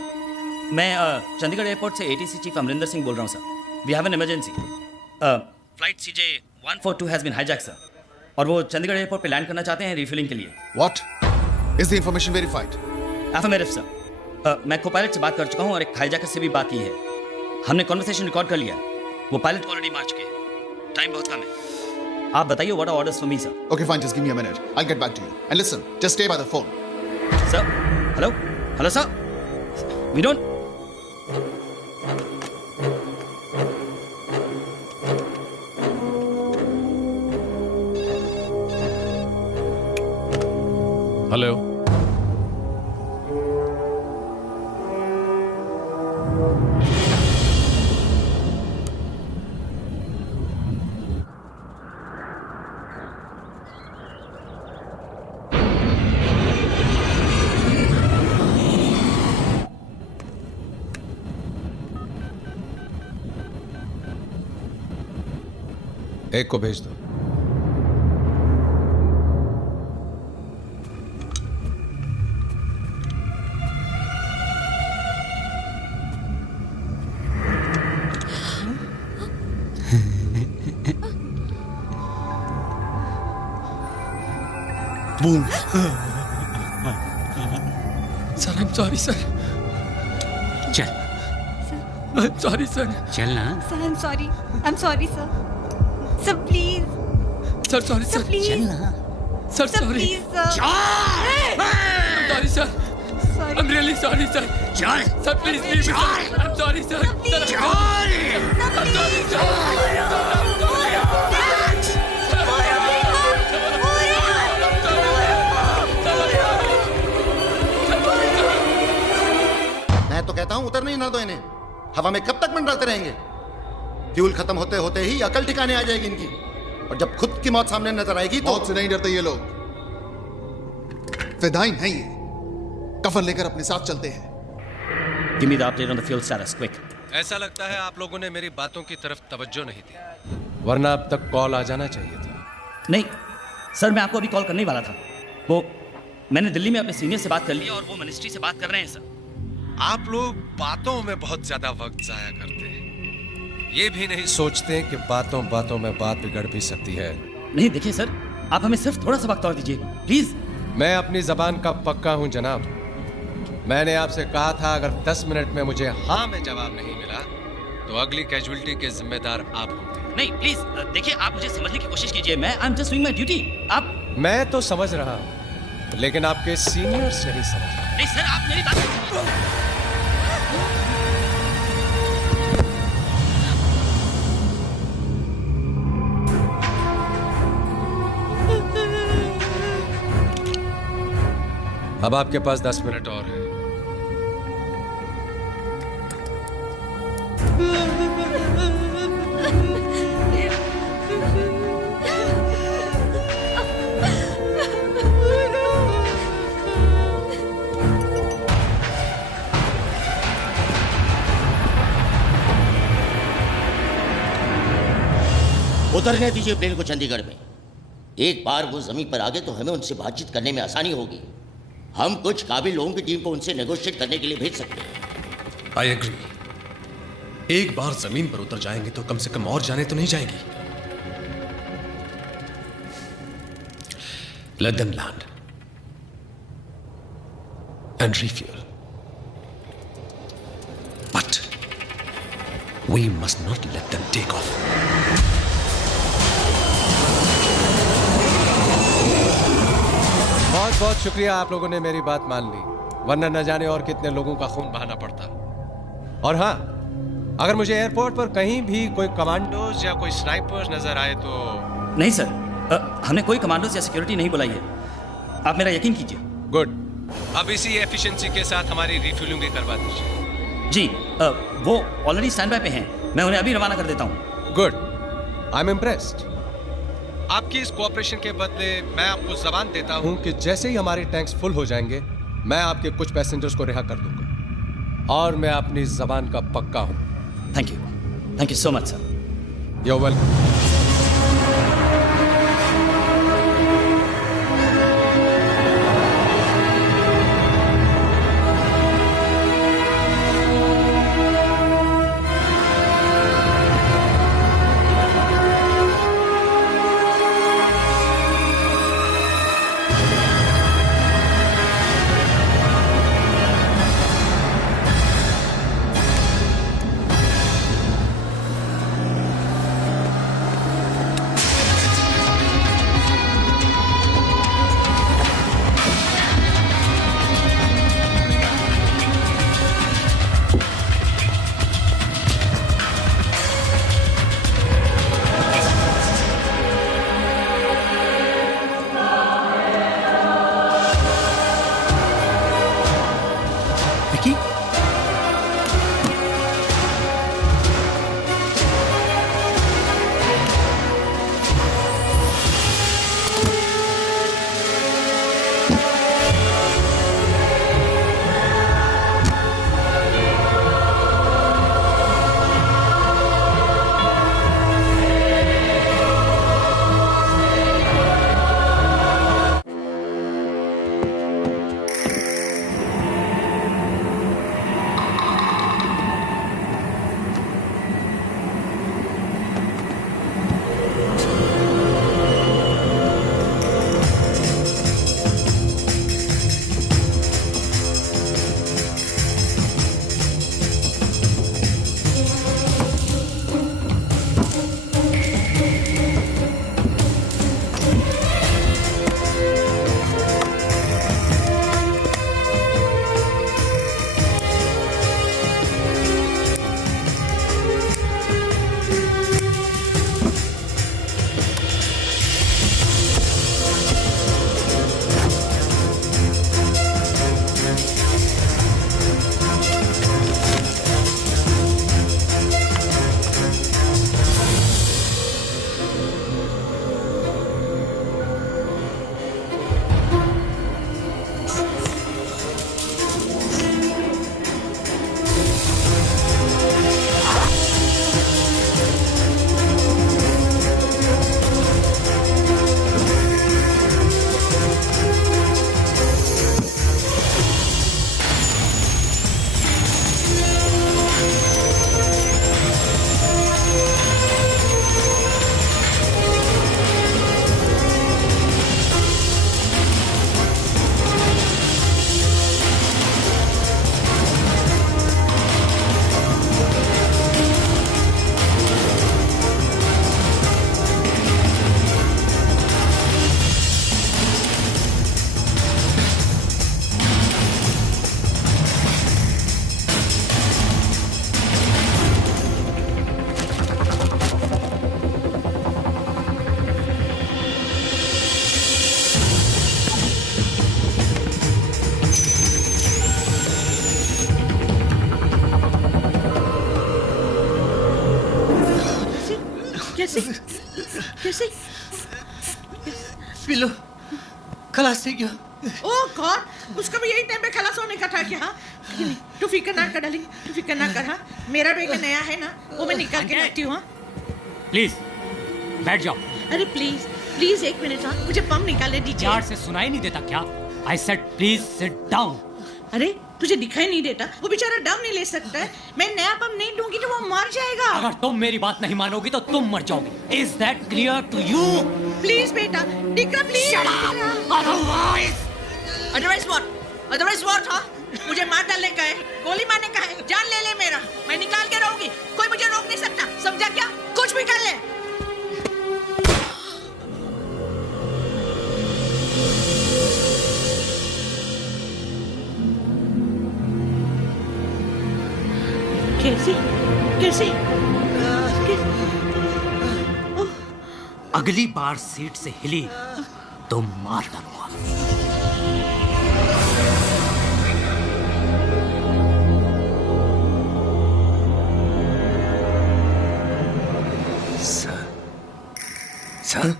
मैं चंडीगढ़ एयरपोर्ट से ATC चीफ अमरिंदर सिंह बोल रहा हूँ sir. We have an emergency. Flight CJ 142 has been hijack sir. और वो Chandigarh airport पे land करना चाहते हैं रिफ्यूलिंग के लिए. What? Is the information verified? Affirmative sir. मैं को पायलट से बात कर चुका हूँ और एक हाईजैकर से भी बात की है. हमने कॉन्वर्सेशन रिकॉर्ड कर लिया. वो पायलट ऑलरेडी मार चुके हैं. टाइम बहुत कम है. आप बताइए what are orders for me sir. Okay, fine. Just give me a minute. I'll get back to you. And listen, just stay by the phone. Sir, hello, hello, sir. We don't. Hello. एक को भेज दो. Boom. Sir, I'm sorry, sir. चल. I'm sorry, sir. चल ना. Sir, I'm sorry. I'm sorry, sir. Sir, please. Sir, sorry, sir. please. चल ना. Sir, Sir, sorry. please, sir. I'm sorry, sir. Sorry. I'm really sorry, sir. Sir, please leave me, sir. I'm sorry, sir. Sir, I'm sorry, sir. मैं तो कहता हूं उतरने ही ना दो इन्हें. हवा में कब तक मंडराते रहेंगे? फ्यूल खत्म होते होते ही अकल ठिकाने आ जाएगी इनकी. और जब खुद की मौत सामने नजर आएगी तो मौत से नहीं डरते ये लोग. फिदाइन है ये. कफन लेकर अपने साथ चलते हैं. Give me the update on the fuel status, quick. ऐसा लगता है आप लोगों ने मेरी बातों की तरफ तवज्जो नहीं दी, वरना अब तक कॉल आ जाना चाहिए था. नहीं सर, मैं आपको अभी कॉल करने ही वाला था. वो मैंने दिल्ली में अपने सीनियर से बात कर ली और वो मिनिस्ट्री से बात कर रहे हैं सर. आप लोग बातों में बहुत ज्यादा वक्त जाया करते हैं. ये भी नहीं सोचते कि बातों बातों में बात बिगड़ भी सकती है. नहीं देखिए सर, आप हमें सिर्फ थोड़ा सा वक्त और दीजिए प्लीज. मैं अपनी जबान का पक्का हूं जनाब. मैंने आपसे कहा था अगर 10 मिनट में मुझे हाँ में जवाब नहीं मिला तो अगली कैजुअलिटी के जिम्मेदार आप होंगे. नहीं प्लीज देखिए, आप मुझे समझने की कोशिश कीजिए. मैं I am just doing my duty. आप. मैं तो समझ रहा हूं, लेकिन आपके सीनियर्स नहीं समझ रहे. नहीं सर, आप मेरी बात. अब आपके पास 10 मिनट और है. उतरने दीजिए प्लेन को चंडीगढ़ में. एक बार वो जमीन पर आ गए तो हमें उनसे बातचीत करने में आसानी होगी. हम कुछ काबिल लोगों की टीम को उनसे नेगोशिएट करने के लिए भेज सकते हैं. I agree. एक बार जमीन पर उतर जाएंगे तो कम से कम और जाने तो नहीं जाएगी. Let them land and refuel. But we must not let them take off. बहुत बहुत शुक्रिया, आप लोगों ने मेरी बात मान ली, वरना न जाने और कितने लोगों का खून बहाना पड़ता. और हाँ, अगर मुझे एयरपोर्ट पर कहीं भी कोई कमांडोज या कोई स्नाइपर्स नजर आए तो. नहीं सर, हमने कोई कमांडोज या सिक्योरिटी नहीं बुलाई है. आप मेरा यकीन कीजिए. गुड. अब इसी एफिशिएंसी के साथ हमारी रिफ्यूलिंग भी करवा दीजिए. जी, वो ऑलरेडी स्टैंड बाय पे हैं. मैं उन्हें अभी रवाना कर देता हूँ. गुड. I am impressed. आपकी इस कोऑपरेशन के बदले मैं आपको जबान देता हूं कि जैसे ही हमारे टैंक्स फुल हो जाएंगे मैं आपके कुछ पैसेंजर्स को रिहा कर दूंगा और मैं अपनी जबान का पक्का हूं। Thank you so much sir. You welcome. कैसे? पिलो खलास થઈ ગયો। ओह गॉड, उसका भी यही टाइम पे खलास होने का था क्या? हाँ, तू फिक्र ना कर डार्लिंग, तू फिक्र ना कर। हाँ, मेरा बेटा नया है ना, वो मैं निकाल के लाती हूँ। हाँ, प्लीज बैठ जाओ। अरे प्लीज प्लीज एक मिनट। हाँ, मुझे पंप निकालने दीजिए। यार से सुनाई नहीं देता क्या? I said please sit down. अरे तुझे दिखाई नहीं देता? वो बेचारा दम नहीं ले सकता है। मैं नया पंप नहीं दूंगी तो वो मर जाएगा। अगर तुम मेरी बात नहीं मानोगी तो तुम मर जाओगी। Is that clear to you? Please बेटा, डिक्रा please. Otherwise what? Otherwise what? हाँ, मुझे मार डालने का है, गोली मारने का है, जान ले ले मेरा। मैं निकाल के रहूंगी, कोई मुझे रोक नहीं सकता, समझा क्या? कुछ भी कर ले। कैसे कैसे? अगली बार सीट से हिली तो मार डालूंगा। सर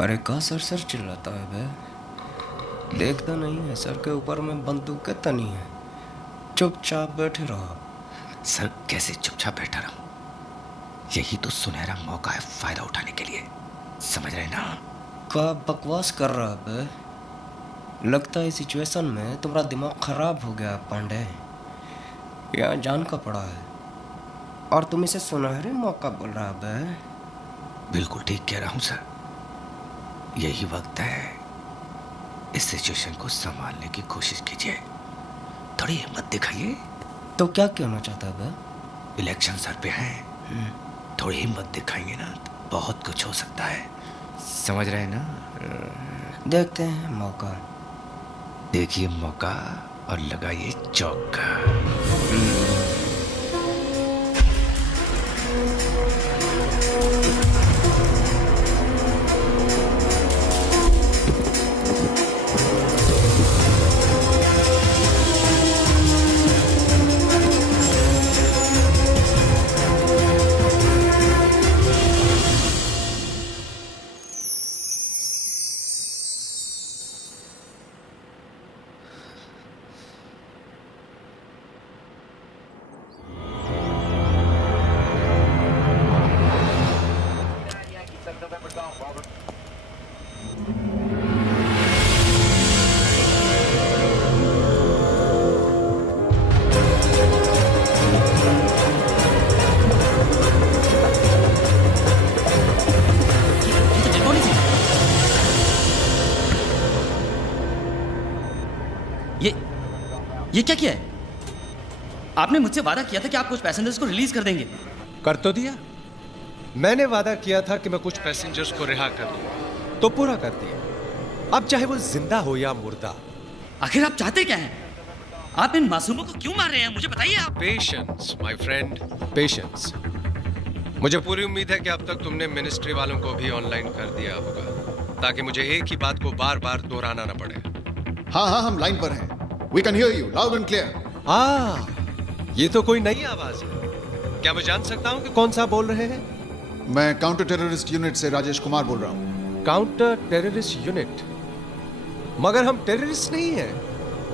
अरे का सर सर चिल्लाता है बे? देखता नहीं है सर के ऊपर में बंदूक तनी है। चुपचाप बैठे रहो। सर कैसे चुपचाप बैठा रहूं? यही तो सुनहरा मौका है फायदा उठाने के लिए, समझ रहे ना? का बकवास कर रहा है बे? लगता है सिचुएशन में तुम्हारा दिमाग खराब हो गया पांडे। यहाँ जान का पड़ा है और तुम इसे सुनहरे मौका बोल रहा है बे? बिल्कुल ठीक कह रहा हूं सर। यही वक्त है, इस सिचुएशन को संभालने की कोशिश कीजिए, थोड़ी हिम्मत दिखाइए। तो क्या कहना चाहता है बे? इलेक्शन सर पे है, थोड़ी हिम्मत दिखाएंगे ना तो बहुत कुछ हो सकता है, समझ रहे हैं ना? देखते हैं मौका। देखिए मौका और लगाइए चौका। ये क्या किया है? आपने मुझसे वादा किया था कि आप कुछ पैसेंजर्स को रिलीज कर देंगे। कर तो दिया। मैंने वादा किया था कि मैं कुछ पैसेंजर्स को रिहा कर दूंगा, तो पूरा कर दिया। अब चाहे वो जिंदा हो या मुर्दा। आखिर आप चाहते क्या हैं? आप इन मासूमों को क्यों मार रहे हैं, मुझे बताइए आप। Patience my friend, patience. मुझे पूरी उम्मीद है कि अब तक तुमने मिनिस्ट्री वालों को भी ऑनलाइन कर दिया होगा, ताकि मुझे एक ही बात को बार बार दोहराना न पड़े। हाँ हाँ, हम लाइन पर हैं। We can hear you loud and clear. ये तो कोई नई आवाज है। क्या मैं जान सकता हूँ कि कौन सा बोल रहे हैं? मैं काउंटर टेररिस्ट यूनिट से राजेश कुमार बोल रहा हूँ। Counter terrorist unit? मगर हम टेररिस्ट नहीं हैं।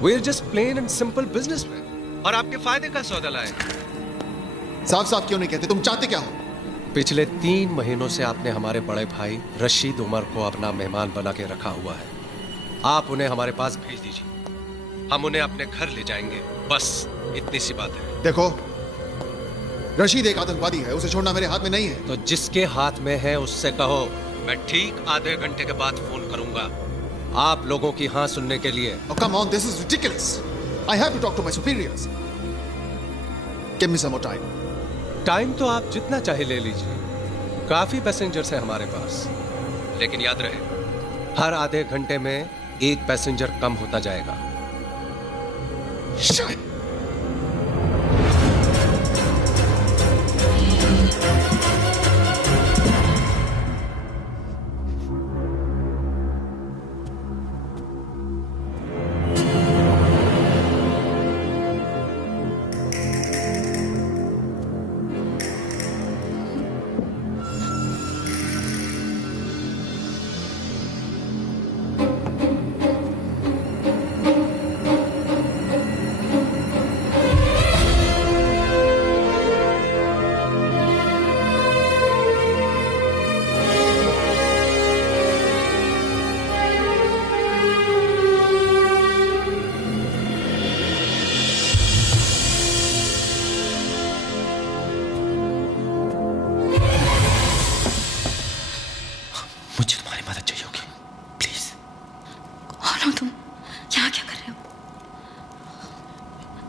We are just plain and simple businessmen। और आपके फायदे का सौदा लाए। साफ साफ क्यों नहीं कहते? तुम चाहते क्या हो? पिछले 3 महीनों से आपने हमारे बड़े भाई रशीद उमर को अपना मेहमान बना के रखा हुआ है। आप उन्हें हमारे पास भेज दीजिए, हम उन्हें अपने घर ले जाएंगे। बस इतनी सी बात है। देखो, रशीद एक आतंकवादी है, उसे छोड़ना मेरे हाथ में नहीं है। तो जिसके हाथ में है उससे कहो मैं ठीक आधे घंटे के बाद फोन करूंगा, आप लोगों की हाँ सुनने के लिए। Oh, come on, this is ridiculous. I have to talk to my superiors. Give me some more time. Time तो आप जितना चाहे ले लीजिए, काफी पैसेंजर्स हैं हमारे पास। लेकिन याद रहे, हर आधे घंटे में एक पैसेंजर कम होता जाएगा। Shit!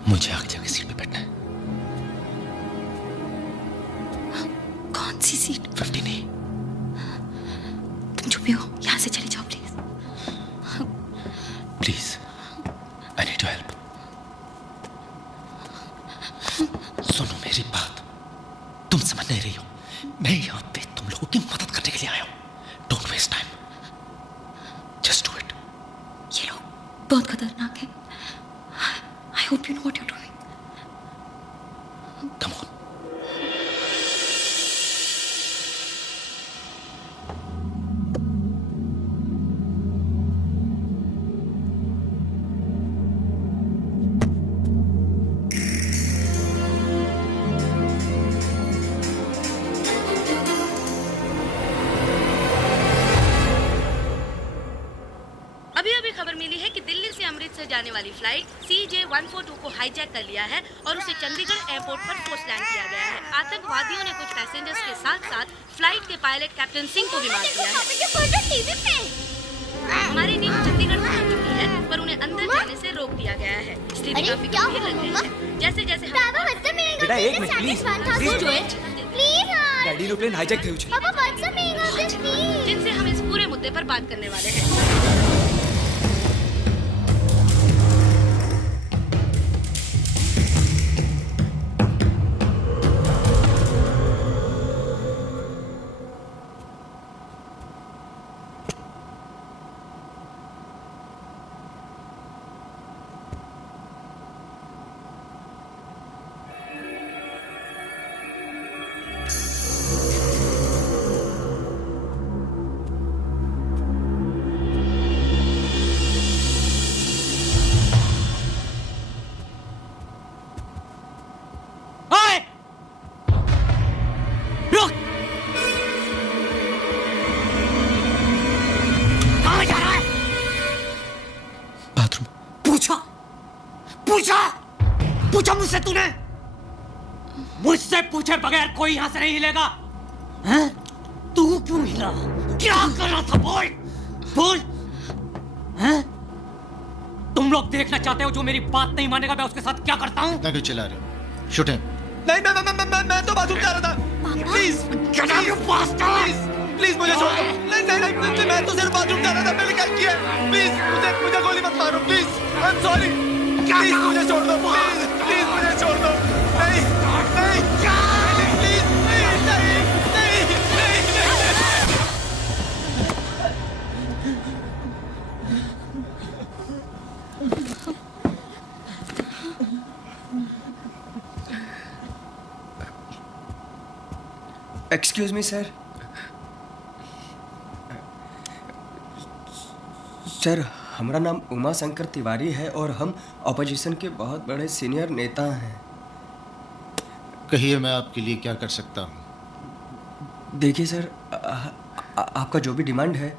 मुझे आगे जाके सीट पे बैठना है। कौन सी सीट? 50 नहीं। तुम जो भी हो यहाँ से चले जाओ please. Please, I need your help. सुनो मेरी बात, तुम समझ नहीं रही हो। मैं यहाँ पे तुम लोगों की मदद करने के लिए आया हूँ। Don't waste time, just do it. ये लोग बहुत खतरनाक है। I hope you know what you're doing. Come on. अभी अभी खबर मिली है कि दिल्ली से अमृतसर जाने वाली फ्लाइट CJ142 को हाईजैक कर लिया है और उसे चंडीगढ़ एयरपोर्ट पर फोर्स लैंड किया गया है। आतंकवादियों ने कुछ पैसेंजर्स के साथ साथ फ्लाइट के पायलट कैप्टन सिंह को भी मार दिया है। हमारी टीम चंडीगढ़ पहुंच चुकी है, पर उन्हें अंदर जाने से रोक दिया गया है। स्थिति काफी गंभीर लग रही है। जैसे जैसे बेटा एक minute please daddy aeroplane hijack थी जिनसे हम इस पूरे मुद्दे पर बात करने वाले हैं। पूछा मुझसे तूने? मुझसे पूछे बगैर कोई यहां से नहीं हिलेगा। हैं? तू क्यों हिला? क्या कर रहा था? बोल बोल। हैं? तुम लोग देखना चाहते हो जो मेरी बात नहीं मानेगा मैं उसके साथ क्या करता हूं? क्यों चिल्ला रहे हो? शूटिंग। नहीं मैं तो बाथरूम जा रहा था। प्लीज प्लीज मुझे छोड़ दो। नहीं मैं तो सिर्फ बाथरूम जा रहा था। मैंने क्या किया? प्लीज मुझे गोली मत मारो। Please I am sorry. Please मुझे छोड़ दो। प्लीज मुझे छोड़ दो। नहीं प्लीज नहीं। Excuse me sir. सर हमारा नाम उमा शंकर तिवारी है और हम ऑपोजिशन के बहुत बड़े सीनियर नेता हैं। कहिए मैं आपके लिए क्या कर सकता हूँ? देखिए सर आपका जो भी डिमांड है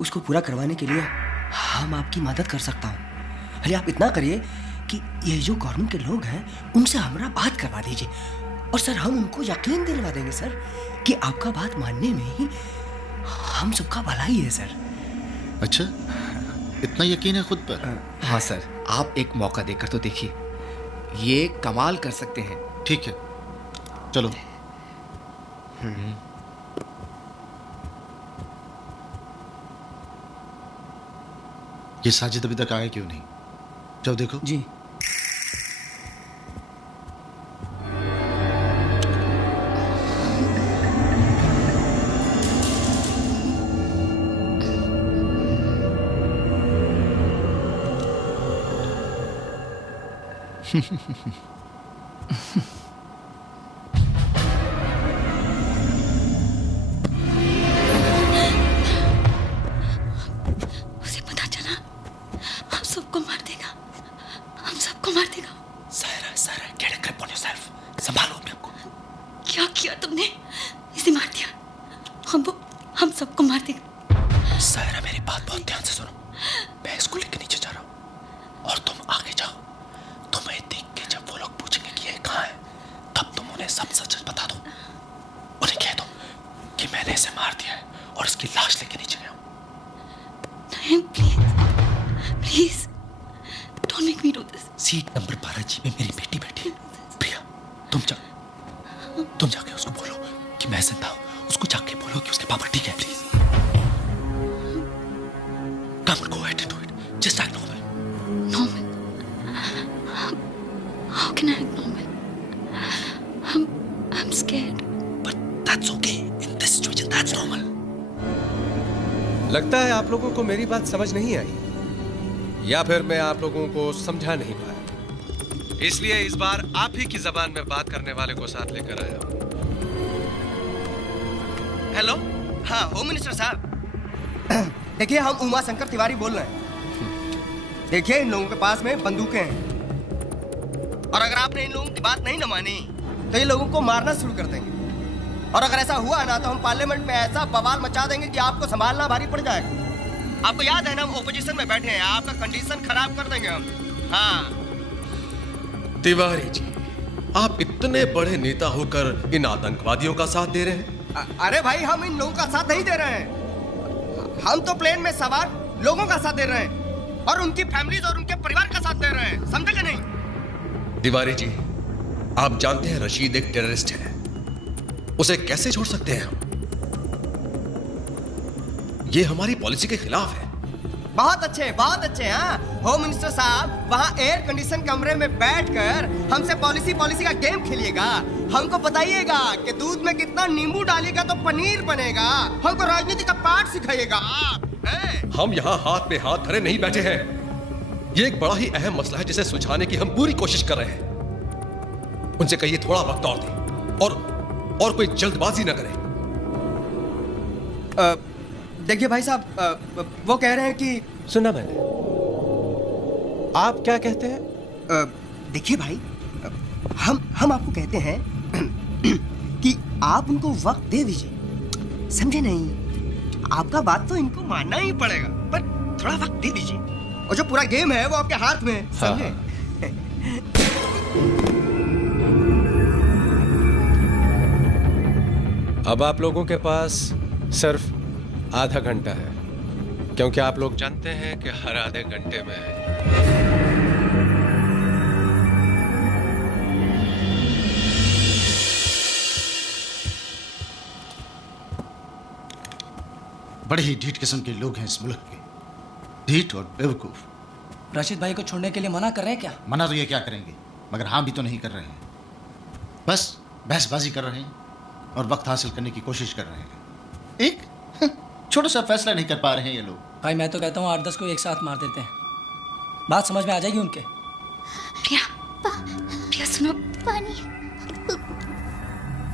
उसको पूरा करवाने के लिए हम आपकी मदद कर सकता हूँ। खाली आप इतना करिए कि ये जो गवर्नमेंट के लोग हैं उनसे हमारा बात करवा दीजिए और सर हम उनको यकीन दिलवा देंगे सर कि आपका बात मानने में ही हम सबका भलाई है सर। अच्छा इतना यकीन है खुद पर? हाँ सर आप एक मौका देकर तो देखिए, ये कमाल कर सकते हैं। ठीक है चलो। ये साजिद अभी तक आया क्यों नहीं? जाओ देखो। जी उसे पता चला हम सबको मार देगा। हम सबको मार देगा। सारा get a grip on yourself। संभालो अपने आप को। क्या किया तुमने? इसे मार दिया। हम सबको मार देगा। सारा मेरी बात बहुत ध्यान से सुनो। मैं इसको लेकर नीचे जा रहा हूँ और तुम आगे जाओ। तुम्हें देख के जब वो लोग पूछेंगे कि ये कहाँ है तब तुम उन्हें सब सच पता दो। उन्हें कह दो कि मैंने इसे मार दिया है और इसकी लाश लेके नीचे गया हूँ। नहीं please don't make me do this. Seat number 12G में मेरी बेटी बैठी है। प्रिया तुम जाके उसको बोलो कि मैं जिंदा हूँ। उसको जाके बोलो कि उसके पापा ठीक है। Please come on, go ahead and do it. Just act normal. Normal? How can I act normal? I'm scared. But that's okay. In this situation, that's normal. लगता है आप लोगों को मेरी बात समझ नहीं आई या फिर मैं आप लोगों को समझा नहीं पाया। इसलिए इस बार आप ही की जबान में बात करने वाले को साथ लेकर आया हूं। हेलो हाँ होम मिनिस्टर साहब। देखिए हम उमा शंकर तिवारी बोल रहे हैं। देखिए इन लोगों के पास में बंदूकें हैं और अगर आपने इन लोगों की बात नहीं न मानी तो ये लोगों को मारना शुरू कर देंगे और अगर ऐसा हुआ ना तो हम पार्लियामेंट में ऐसा बवाल मचा देंगे कि आपको संभालना भारी पड़ जाएगा। आपको याद है ना, हम ओपोजिशन में बैठे हैं, आपका कंडीशन खराब कर देंगे हम। हाँ तिवारी जी, आप इतने बड़े नेता होकर इन आतंकवादियों का साथ दे रहे हैं? अरे भाई, हम इन लोगों का साथ नहीं दे रहे हैं, हम तो प्लेन में सवार लोगों का साथ दे रहे हैं और उनकी फैमिलीज और उनके परिवार का साथ दे रहे हैं, समझे कि नहीं? तिवारी जी, आप जानते हैं रशीद एक टेररिस्ट है, उसे कैसे छोड़ सकते हैं हम? ये हमारी पॉलिसी के खिलाफ है। बहुत अच्छे। हाँ, होम मिनिस्टर साहब वहाँ एयर कंडीशन कमरे में बैठकर हमसे पॉलिसी का गेम खेलिएगा, हमको बताइएगा कि दूध में कितना नींबू डालिएगा तो पनीर बनेगा, हमको राजनीति का पाठ सिखाइएगा आप। हम यहाँ हाथ पे हाथ धरे नहीं बैठे हैं, ये एक बड़ा ही अहम मसला है जिसे सुलझाने की हम पूरी कोशिश कर रहे हैं। उनसे कहिए थोड़ा वक्त और दें और कोई जल्दबाजी न करें। देखिए भाई साहब, वो कह रहे हैं कि सुना मैंने, आप क्या कहते हैं? देखिए भाई, हम आपको कहते हैं कि आप उनको वक्त दे दीजिए, समझे नहीं? आपका बात तो इनको मानना ही पड़ेगा, पर थोड़ा वक्त दे दीजिए, और जो पूरा गेम है वो आपके हाथ में है, समझे? अब आप लोगों के पास सिर्फ आधा घंटा है, क्योंकि आप लोग जानते हैं कि हर आधे घंटे में बड़े ही ढीठ किस्म के लोग हैं इस मुल्क के, ढीठ और बेवकूफ। रशीद भाई को छोड़ने के लिए मना कर रहे हैं क्या? मना तो ये क्या करेंगे, मगर हाँ भी तो नहीं कर रहे हैं, बस बहसबाजी कर रहे हैं और वक्त हासिल करने की कोशिश कर रहे हैं। एक छोटा सा फैसला नहीं कर पा रहे हैं ये लोग। भाई मैं तो कहता हूँ 8-10 को एक साथ मार देते हैं, बात समझ में आ जाएगी उनके। प्रिया सुनो, पानी।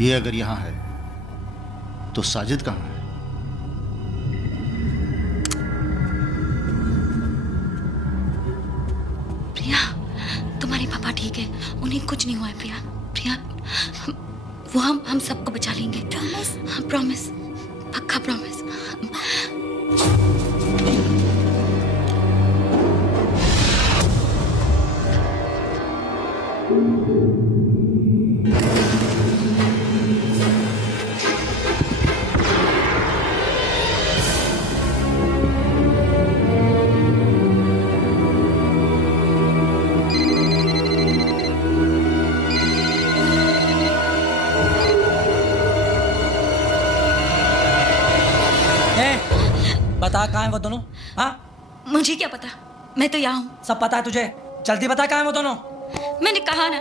ये अगर यहाँ है तो साजिद कहाँ है? प्रिया, तुम्हारे पापा ठीक है, उन्हें कुछ नहीं हुआ है। प्रिया, वो हम सबको बचा लेंगे। प्रॉमिस? हाँ प्रॉमिस, पक्का प्रॉमिस। बता कहाँ हैं वो दोनों? हाँ मुझे क्या पता, मैं तो यहाँ हूँ। सब पता है तुझे, जल्दी बता कहाँ हैं वो दोनों। मैंने कहा ना,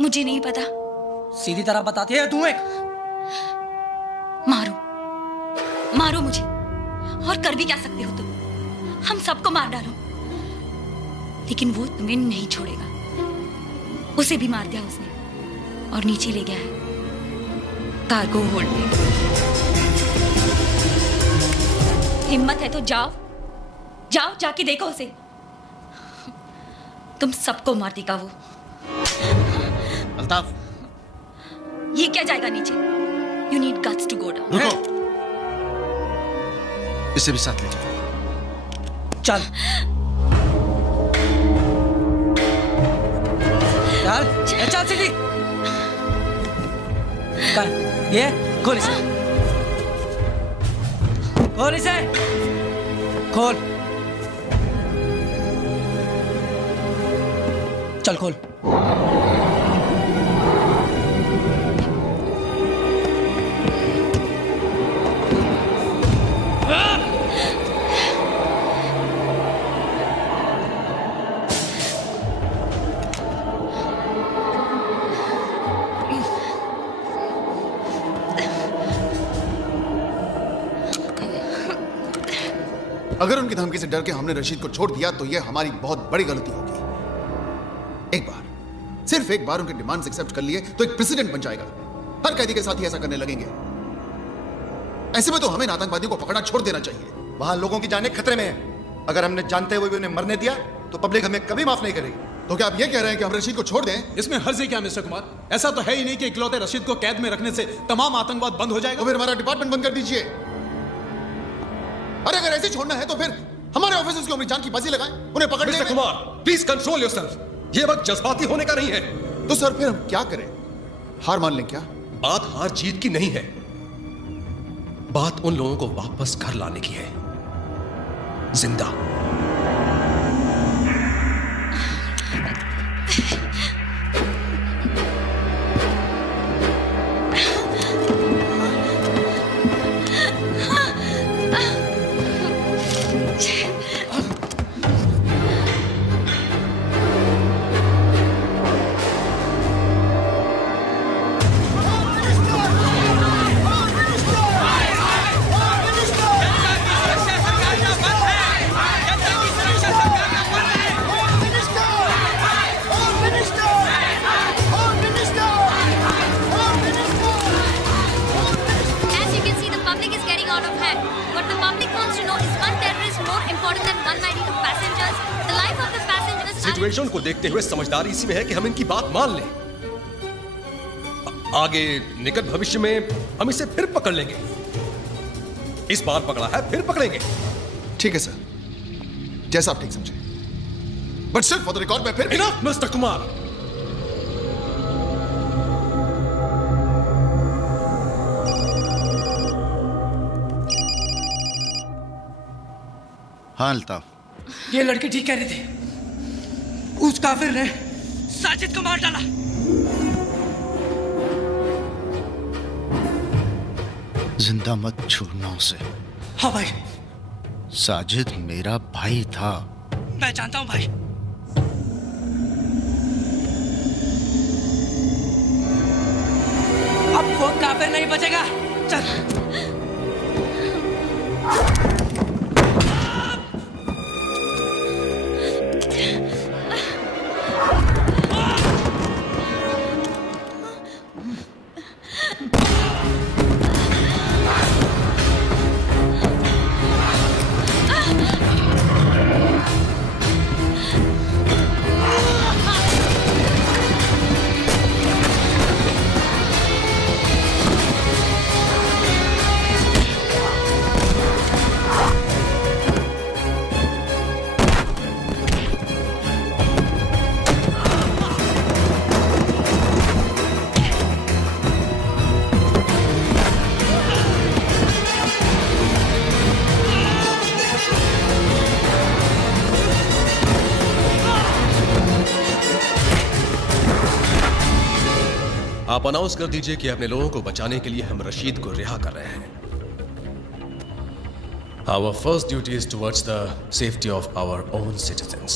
मुझे नहीं पता। सीधी तरह बताती है तू। एक मारो मुझे, और कर भी क्या सकते हो तुम, हम सबको मार डालो, लेकिन वो तुम्हें नहीं छोड़ेगा। उसे भी मार दिया उसने और नीचे ले गया है कार्गो होल्ड में। हिम्मत है तो जाओ जाके देखो उसे, तुम सबको मार देगा वो। अल्ताफ, ये क्या जाएगा नीचे? You need guts to go down. रुको, इसे भी साथ ले जाओ। चल चल सीधी। ये खोल इसे, खोल इसे, खोल। चल खोल। अगर उनकी धमकी से डर के हमने रशीद को छोड़ दिया तो यह हमारी बहुत बड़ी गलती होगी। एक बार, सिर्फ एक बार उनके डिमांड्स एक्सेप्ट कर लिए तो एक प्रेसिडेंट बन जाएगा। हर कैदी के साथ ही ऐसा करने लगेंगे। ऐसे में तो हमें आतंकवादियों को पकड़ना छोड़ देना चाहिए। वहां लोगों की जानें खतरे में है। अगर हमने जानते हुए भी उन्हें मरने दिया तो पब्लिक हमें कभी माफ नहीं करेगी। तो क्या आप ये कह रहे हैं कि हम रशीद को छोड़ दें? इसमें हर्ज है क्या मिस्टर कुमार? ऐसा तो है ही नहीं कि इकलौते रशीद को कैद में रखने से तमाम आतंकवाद बंद हो जाएगा। तो फिर हमारा डिपार्टमेंट बंद कर दीजिए। अरे अगर ऐसे छोड़ना है तो फिर हमारे ऑफिसर्स को अपनी जान की बाजी लगाएं, उन्हें पकड़ने mister Kumar, please control yourself. ये वक्त जज्बाती होने का नहीं है। तो सर फिर हम क्या करें? हार मान लें क्या? बात हार जीत की नहीं है, बात उन लोगों को वापस घर लाने की है, जिंदा। सिचुएशन को देखते हुए समझदारी इसी में है कि हम इनकी बात मान लें। आगे निकट भविष्य में हम इसे फिर पकड़ लेंगे। इस बार पकड़ा है, फिर पकड़ेंगे। ठीक है सर, जैसा आप ठीक समझे। बट सिर्फ फॉर द रिकॉर्ड में फिर इनफ मिस्टर कुमार। हाँ अल्ताफ, ये लड़की ठीक कह रही थी। उस काफिर ने साजिद को मार डाला। जिंदा मत छोड़ना उसे। हाँ भाई। साजिद मेरा भाई था। मैं जानता हूं भाई। अब वो काफिर नहीं बचेगा। चल। आप अनाउंस कर दीजिए कि अपने लोगों को बचाने के लिए हम रशीद को रिहा कर रहे हैं। Our first duty is towards the safety of our own citizens.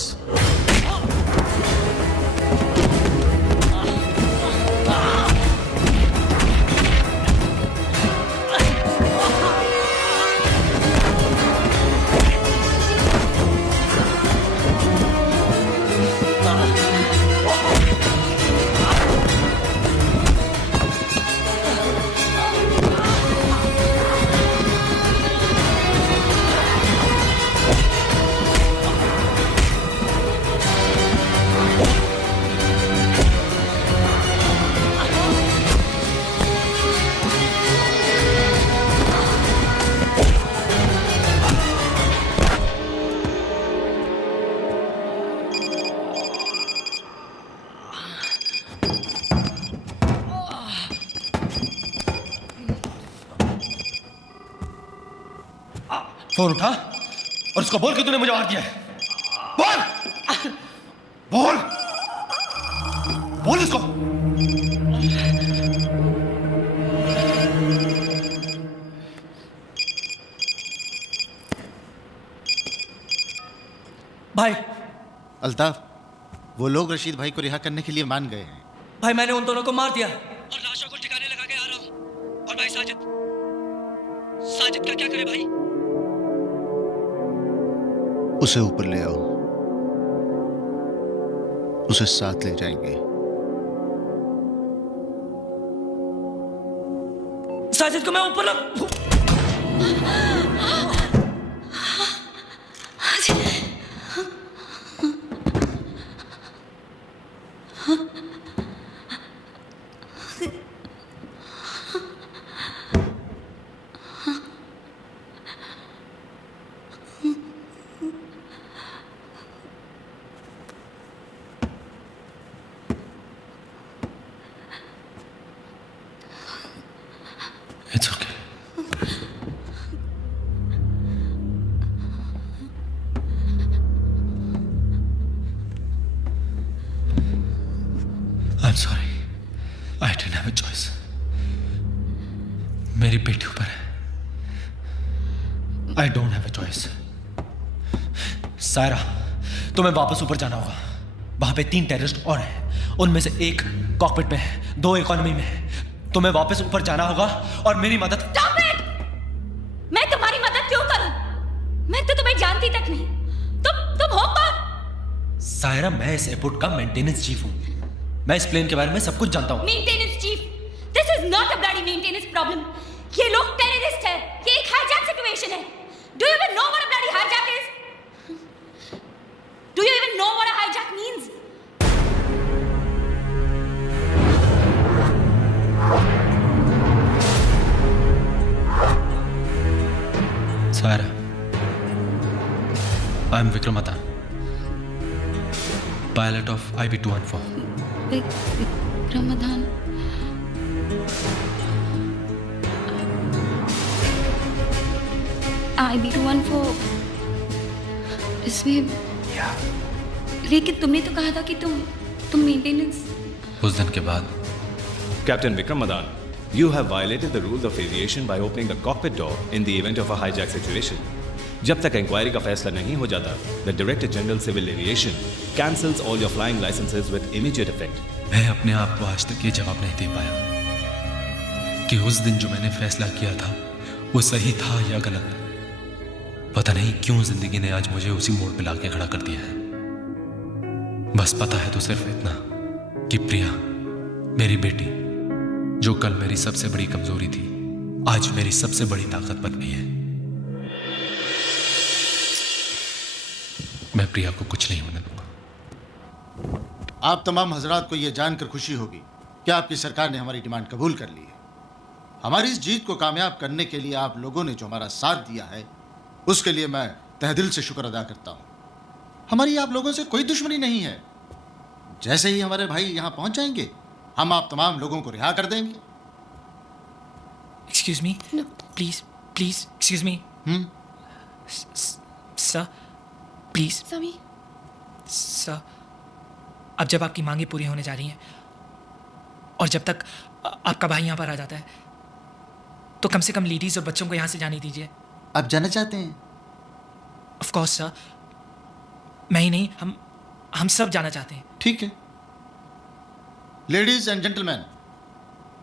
Phone उठा और उसको बोल कि तूने मुझे मार दिया है। बोल बोल बोल इसको। भाई अल्ताफ, वो लोग रशीद भाई को रिहा करने के लिए मान गए हैं। भाई मैंने उन दोनों को मार दिया और लाशों को ठिकाने लगा के आ रहा हूं। और भाई साजिद का क्या करे भाई? उसे ऊपर ले आओ, उसे साथ ले जाएंगे। साजिद को मैं ऊपर ला। sorry. I didn't have a choice. मेरी बेटी ऊपर है. I don't have a choice. Saira, तुम्हें वापस ऊपर जाना होगा. वहां पे 3 टेररिस्ट और हैं. उनमें से एक कॉकपिट में है, 2 इकोनॉमी में है. तुम्हें वापस ऊपर जाना होगा और मेरी मदद. Stop it! मैं तुम्हारी मदद क्यों करूं? मैं तो तुम्हें जानती तक नहीं. तुम हो कौन? सायरा, मैं इस एयरपोर्ट का मेंटेनेंस चीफ हूं. मैं इस प्लेन के बारे में सब कुछ जानता हूं. Maintenance chief? This is not a bloody maintenance problem. ये लोग टेररिस्ट है. ये एक हाईजैक सिचुएशन है. Do you even know what a bloody hijack is? Do you even know what a hijack means? Saira, I am Vikram Adaan, pilot of IB214. रमदान. IB214 इसमें. लेकिन तुमने तो कहा था कि तुम मेंटेनेंस. उस दिन के बाद. Captain Vikram Madan, you have violated the rules of aviation by opening the cockpit door in the event of a hijack situation. जब तक इंक्वायरी का फैसला नहीं हो जाता, the Director General Civil Aviation cancels all your flying licenses with immediate effect. मैं अपने आप को आज तक ये जवाब नहीं दे पाया कि उस दिन जो मैंने फैसला किया था वो सही था या गलत. पता नहीं क्यों जिंदगी ने आज मुझे उसी मोड़ पे लाके खड़ा कर दिया है. बस पता है तो सिर्फ इतना कि प्रिया, मेरी बेटी, जो कल मेरी सबसे बड़ी कमजोरी थी, आज मेरी सबसे बड़ी ताकत बन गई है. मैं प्रिया को कुछ नहीं होने दूंगा. आप तमाम हजरात को यह जानकर खुशी होगी कि आपकी सरकार ने हमारी डिमांड कबूल कर ली है. हमारी इस जीत को कामयाब करने के लिए आप लोगों ने जो हमारा साथ दिया है, उसके लिए मैं तहेदिल से शुक्र अदा करता हूं. हमारी आप लोगों से कोई दुश्मनी नहीं है. जैसे ही हमारे भाई यहां पहुंच जाएंगे, हम आप तमाम लोगों को रिहा कर देंगे. Excuse me? No. Please, excuse me. Sir, please. समी. Sir, अब जब आपकी मांगे पूरी होने जा रही हैं और जब तक आपका भाई यहाँ पर आ जाता है, तो कम से कम लेडीज और बच्चों को यहाँ से जाने दीजिए. आप जाना चाहते हैं? Of course, sir. मैं ही नहीं, हम सब जाना चाहते हैं. ठीक है. Ladies and gentleman,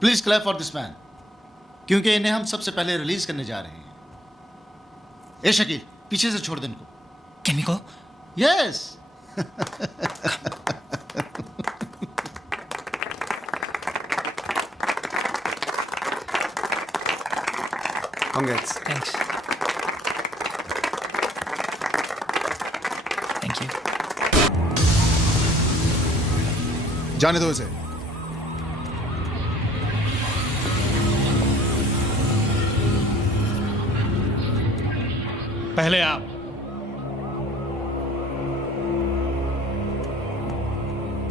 please clap for this man, क्योंकि इन्हें हम सबसे पहले रिलीज करने जा रहे हैं. ए शकील, पीछे से छोड़ दे इनको. Can we go? Yes. Congrats. Thanks. Thank you. जाने दो इसे. पहले आप.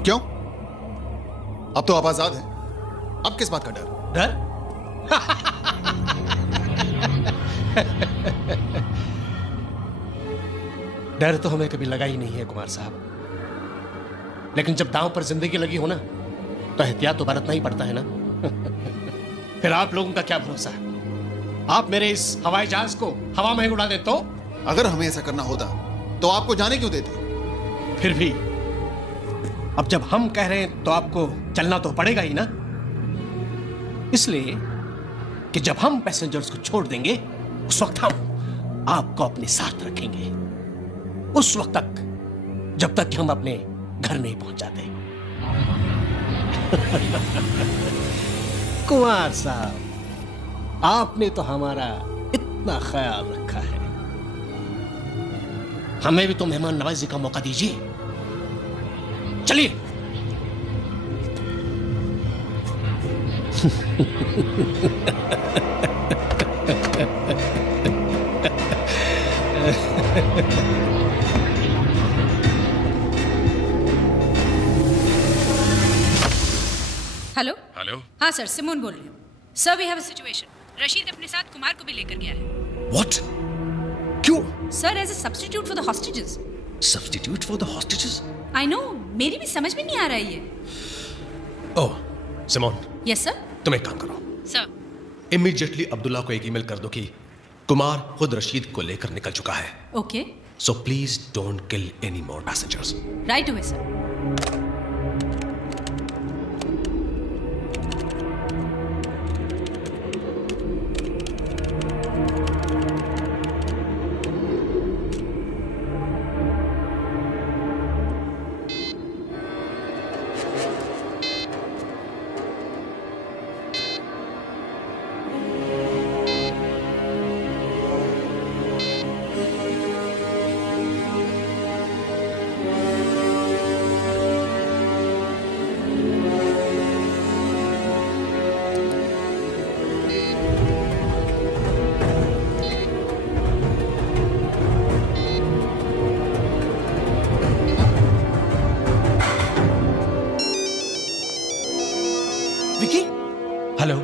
क्यों? अब तो आप आजाद हैं. अब किस बात का डर? डर? डर तो हमें कभी लगा ही नहीं है कुमार साहब, लेकिन जब दांव पर जिंदगी लगी हो ना, तो एहतियात तो बरतना ही पड़ता है ना. फिर आप लोगों का क्या भरोसा है? आप मेरे इस हवाई जहाज को हवा में उड़ा दे तो? अगर हमें ऐसा करना होता तो आपको जाने क्यों देते? फिर भी अब जब हम कह रहे हैं तो आपको चलना तो पड़ेगा ही ना. इसलिए कि जब हम पैसेंजर्स को छोड़ देंगे, उस वक्त हम आपको अपने साथ रखेंगे, उस वक्त तक जब तक कि हम अपने घर नहीं पहुंच जाते. कुमार साहब, आपने तो हमारा इतना ख्याल रखा है, हमें भी तो मेहमान नवाजी का मौका दीजिए. चलिए. हेलो. हेलो. हाँ सर, सिमोन बोल रही हूँ. Sir, we have a situation. Rashid अपने साथ कुमार को भी लेकर गया है. What? क्यों? Sir, as a substitute for the hostages. Substitute for the hostages? I know, मेरी भी समझ में नहीं आ रहा है ये. Oh Simon, yes sir. तुम एक काम करो, सर। इमीडिएटली अब्दुल्ला को एक ईमेल कर दो कि कुमार खुद रशीद को लेकर निकल चुका है। Okay, so please don't kill any more passengers. Right away sir. Hello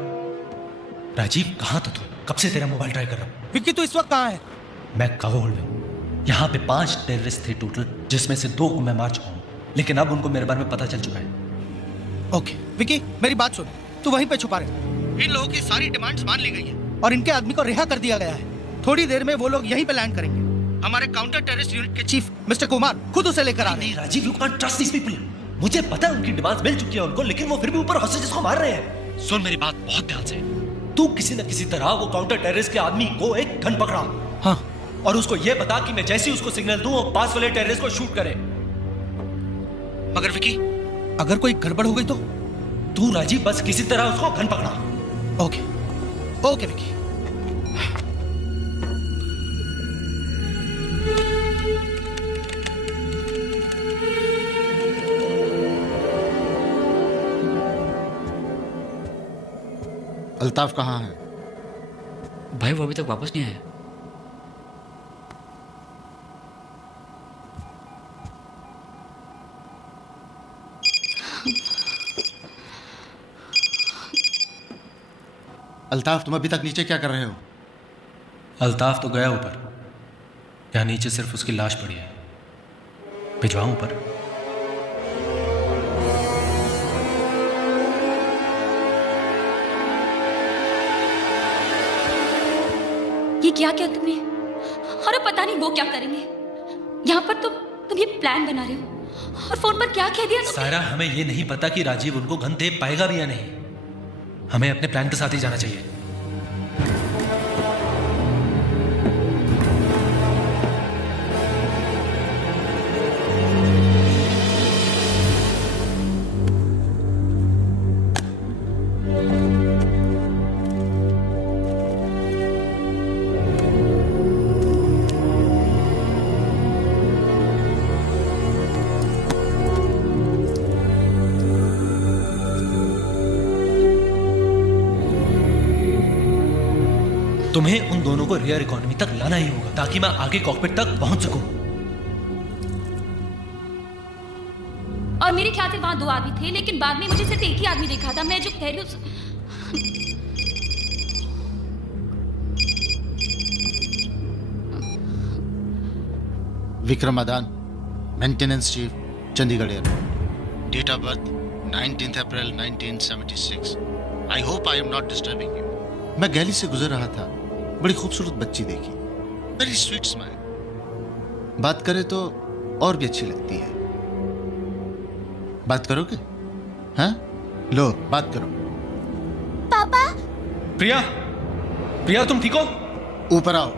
Rajiv, कहाँ था तू? कब से तेरा मोबाइल ट्राई कर रहा हूँ। विक्की तू इस वक्त कहाँ है? मैं काबुल में हूँ। यहाँ पे 5 टेररिस्ट थे टोटल, जिसमें से 2 को मैं मार चुका हूँ, लेकिन अब उनको मेरे बारे में पता चल चुका है। ओके विक्की, मेरी बात सुन, तू वहीं पे छुपा रहे। इन लोगों की सारी डिमांड्स मान ली गई है और इनके आदमी को रिहा कर दिया गया है। थोड़ी देर में वो लोग यहीं पे लैंड करेंगे। हमारे काउंटर टेररिस्ट यूनिट के चीफ मिस्टर कुमार खुद उसे लेकर आ रहे हैं। Rajiv, you can't trust these people. मुझे पता है उनकी डिमांड्स मिल चुकी है उनको, लेकिन वो फिर भी ऊपर हॉस्टेजेस को मार रहे हैं। सुन मेरी बात बहुत ध्यान से, तू किसी न किसी तरह वो काउंटर टेररिस्ट के आदमी को एक गन पकड़ा। हाँ। और उसको ये बता कि मैं जैसे ही उसको सिग्नल दूं, वो पास वाले टेररिस्ट को शूट करे। मगर विकी, अगर कोई गड़बड़ हो गई तो? तू राजीव बस किसी तरह उसको गन पकड़ा। Okay okay Vicky. अल्ताफ कहाँ है? भाई वो अभी तक वापस नहीं आया। अल्ताफ, तुम अभी तक नीचे क्या कर रहे हो? अल्ताफ तो गया ऊपर, यहाँ नीचे सिर्फ उसकी लाश पड़ी है। भिजवाऊं ऊपर? ये क्या किया तुमने? अरे पता नहीं वो क्या करेंगे। यहाँ पर तुम ये प्लान बना रहे हो और फोन पर क्या कह दिया तुमने? सायरा, हमें ये नहीं पता कि राजीव उनको गन दे पाएगा भी या नहीं। हमें अपने प्लान के साथ ही जाना चाहिए। तुम्हें उन दोनों को रियर इकोनॉमी तक लाना ही होगा ताकि मैं आगे कॉकपिट तक पहुंच सकूं। और मेरे ख्याल से वहां 2 आदमी थे, लेकिन बाद में मुझे सिर्फ एक ही आदमी देखा था। मैं जो कह रही हूँ Vikram Madan, maintenance chief, Chandigarh airport. Date of birth 19 April 1976। I hope I am not disturbing you. मैं गैली से गुजर रहा था, बड़ी खूबसूरत बच्ची देखी, वेरी स्वीट स्माइल। बात करे तो और भी अच्छी लगती है। बात करोगे? हाँ, लो बात करो। पापा। प्रिया, प्रिया तुम ठीक हो? ऊपर आओ।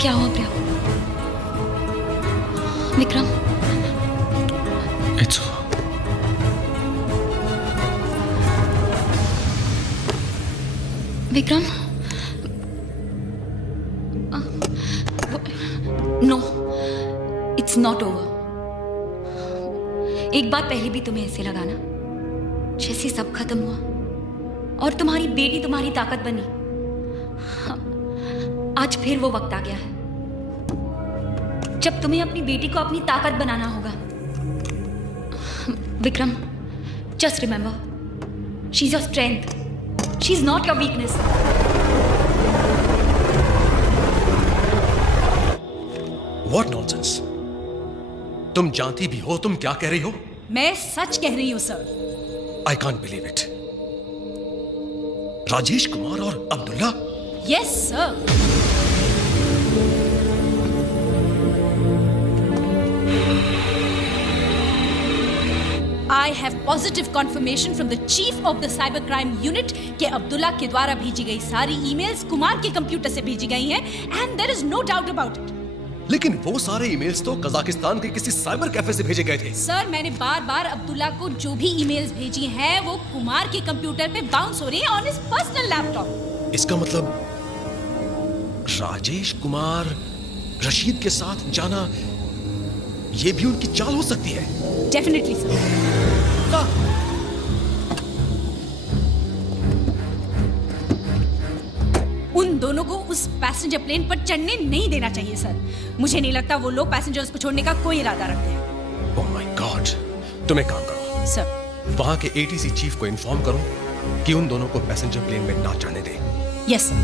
क्या हुआ Priya? Vikram, it's Vikram, no, it's not over. एक बात पहले भी तुम्हें ऐसे लगा ना, जैसे सब खत्म हुआ और तुम्हारी बेटी तुम्हारी ताकत बनी। आज फिर वो वक्त आ गया है जब तुम्हें अपनी बेटी को अपनी ताकत बनाना होगा। Vikram, just remember, she is your strength, she is not your weakness. What nonsense? तुम जानती भी हो तुम क्या कह रही हो? मैं सच कह रही हूँ sir. I can't believe it. Rajesh Kumar और Abdullah? Yes sir. I have positive confirmation from the chief of the cyber crime unit कि अब्दुल्ला के द्वारा भेजी गई सारी ईमेल्स कुमार के कंप्यूटर से भेजी गई हैं and there is no doubt about it. लेकिन वो सारे ईमेल्स तो कजाकिस्तान के किसी साइबर कैफे से भेजे गए थे। सर मैंने बार-बार अब्दुल्ला को जो भी ईमेल्स भेजी हैं वो कुमार के कंप्यूटर पे बाउंस हो रही हैं ऑन हिज पर्सनल लैपटॉप। इसका मतलब राजेश कुमार रशीद के साथ जाना ये भी उनकी चाल हो सकती है। Definitely sir. उन दोनों को उस पैसेंजर प्लेन पर चढ़ने नहीं देना चाहिए सर। मुझे नहीं लगता वो लोग पैसेंजर्स को छोड़ने का कोई इरादा रखते हैं। Oh my God. तुम एक काम करो सर, वहां के एटीसी चीफ को इन्फॉर्म करो कि उन दोनों को पैसेंजर प्लेन में ना चढ़ने दे। Yes sir.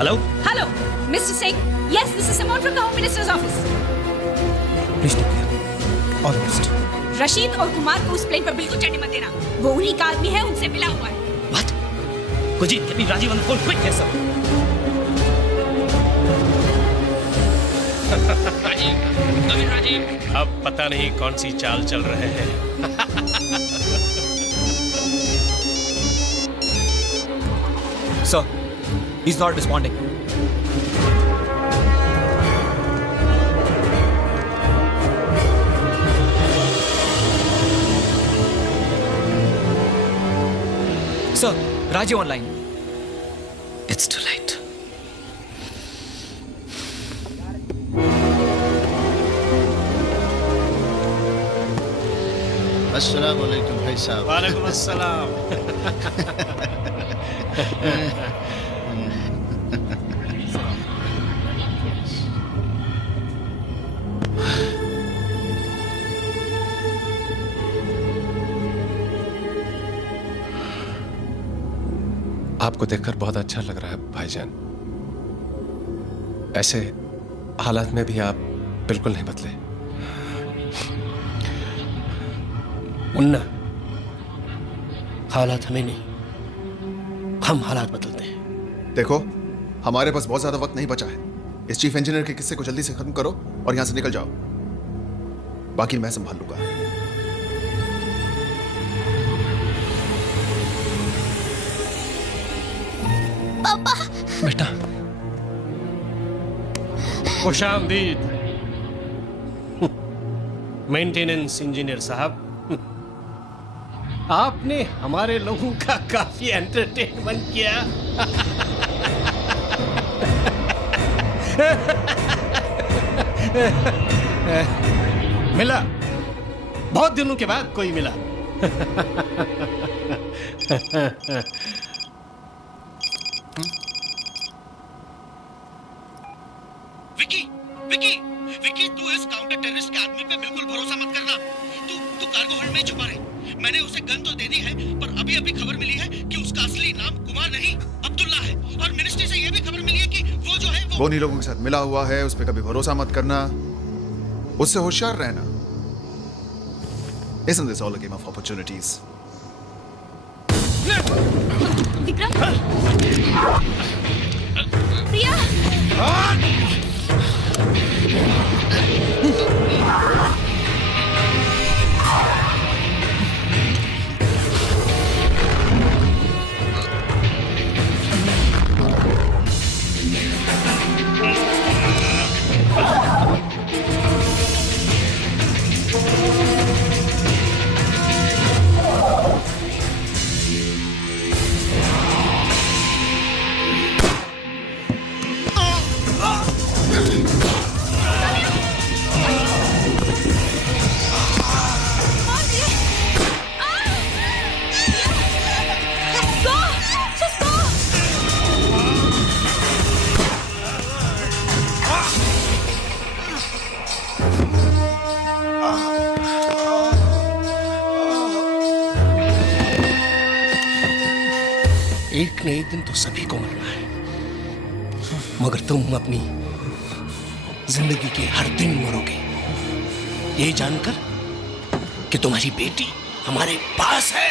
Hello hello mister Singh. Yes this is Simone from the home minister's office. Please take care. All the best. Rashid और कुमार को उस प्लेन पर बिल्कुल चढ़ने मत देना। वो उन्हीं का आदमी है, उनसे मिला हुआ है। What? Kuljeet get me Rajiv on the phone quick. Yes sir. Rajiv, अब पता नहीं कौन सी चाल चल रहे हैं। Sir, he's not responding. Sir, Rajiv online. It's too late. अस्सलाम वालेकुम भाई साहब। वालेकुम अस्सलाम। आपको देखकर बहुत अच्छा लग रहा है भाईजान। ऐसे हालात में भी आप बिल्कुल नहीं बदले। मुन्ना, हालात हमें नहीं, हम हालात बदलते हैं। देखो, हमारे पास बहुत ज्यादा वक्त नहीं बचा है। इस चीफ इंजीनियर के किस्से को जल्दी से खत्म करो और यहां से निकल जाओ। बाकी मैं संभाल लूंगा। पापा। बेटा, खुशामदीद मेंटेनेंस इंजीनियर साहब। आपने हमारे लोगों का काफी एंटरटेनमेंट किया। मिला, बहुत दिनों के बाद कोई मिला। विकी, विकी, विकी, तू इस काउंटर टेररिस्ट के आदमी पे बिल्कुल भरोसा मत करना। तू कार्गो होल्ड में छुपा रहे। मैंने उसे गन तो दे दी है, पर अभी अभी खबर मिली है कि उसका असली नाम कुमार नहीं अब्दुल्ला है। और मिनिस्ट्री से यह भी खबर मिली है कि वो जो है वो उन्हीं लोगों के साथ मिला हुआ है। उस पर कभी भरोसा मत करना, उससे होशियार रहना। Isn't this all a game of opportunities? Vikram, प्रिया, एक न एक दिन तो सभी को मरना है। मगर तुम अपनी जिंदगी के हर दिन मरोगे ये जानकर कि तुम्हारी बेटी हमारे पास है।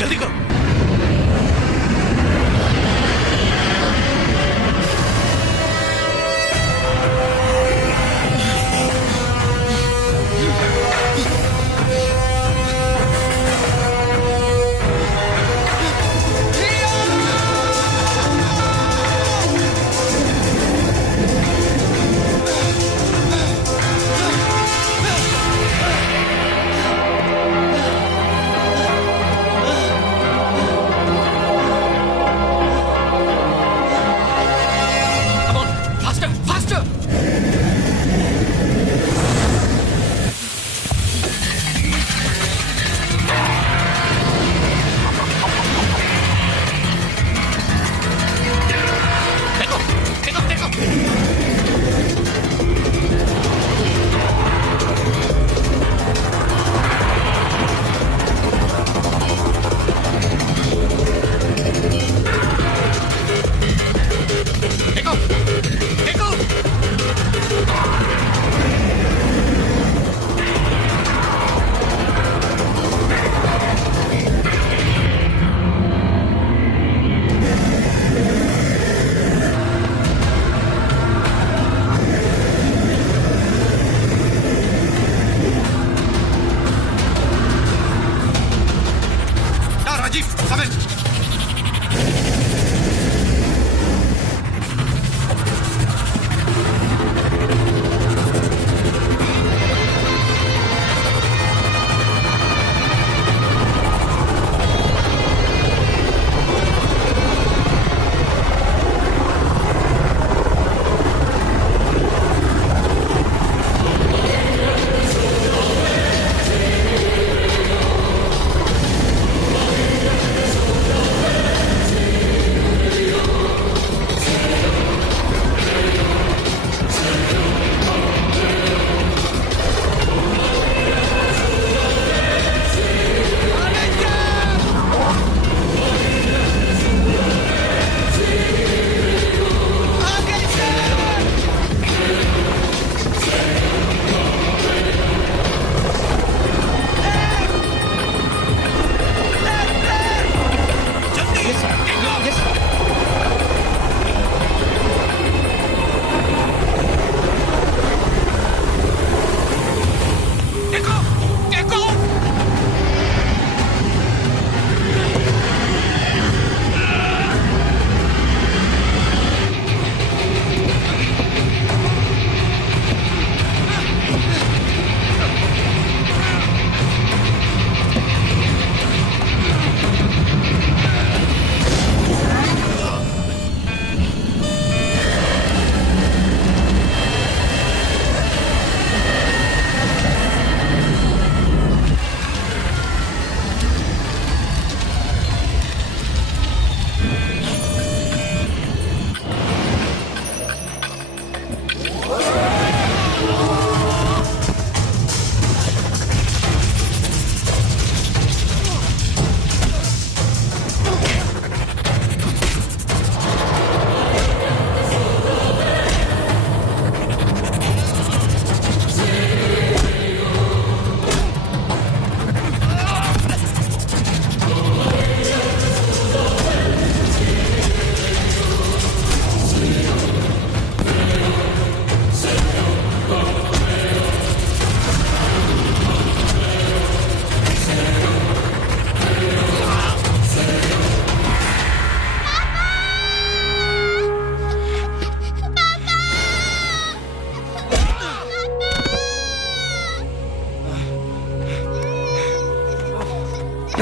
जल्दी करो।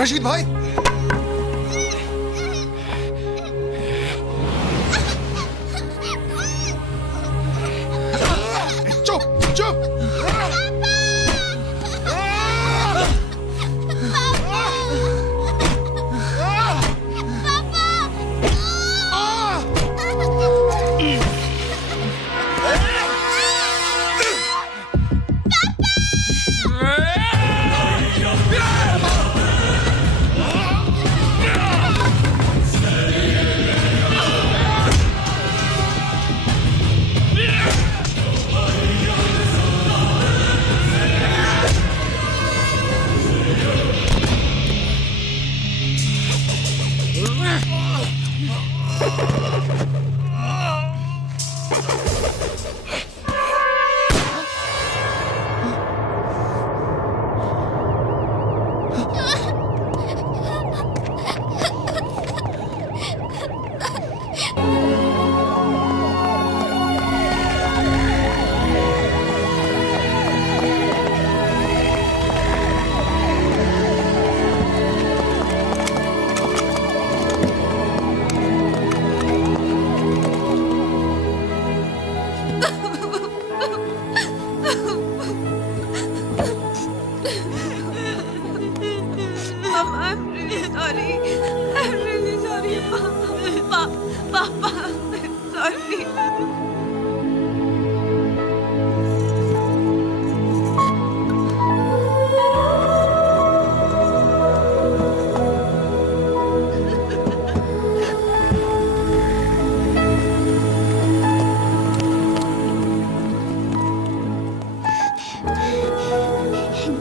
रशीद भाई, चुप चुप।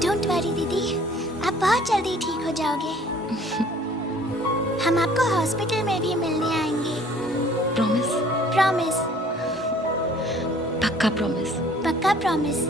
डोंट वरी दीदी, आप बहुत जल्दी ठीक हो जाओगे। हम आपको हॉस्पिटल में भी मिलने आएंगे। प्रॉमिस? प्रॉमिस। पक्का प्रॉमिस? पक्का प्रॉमिस।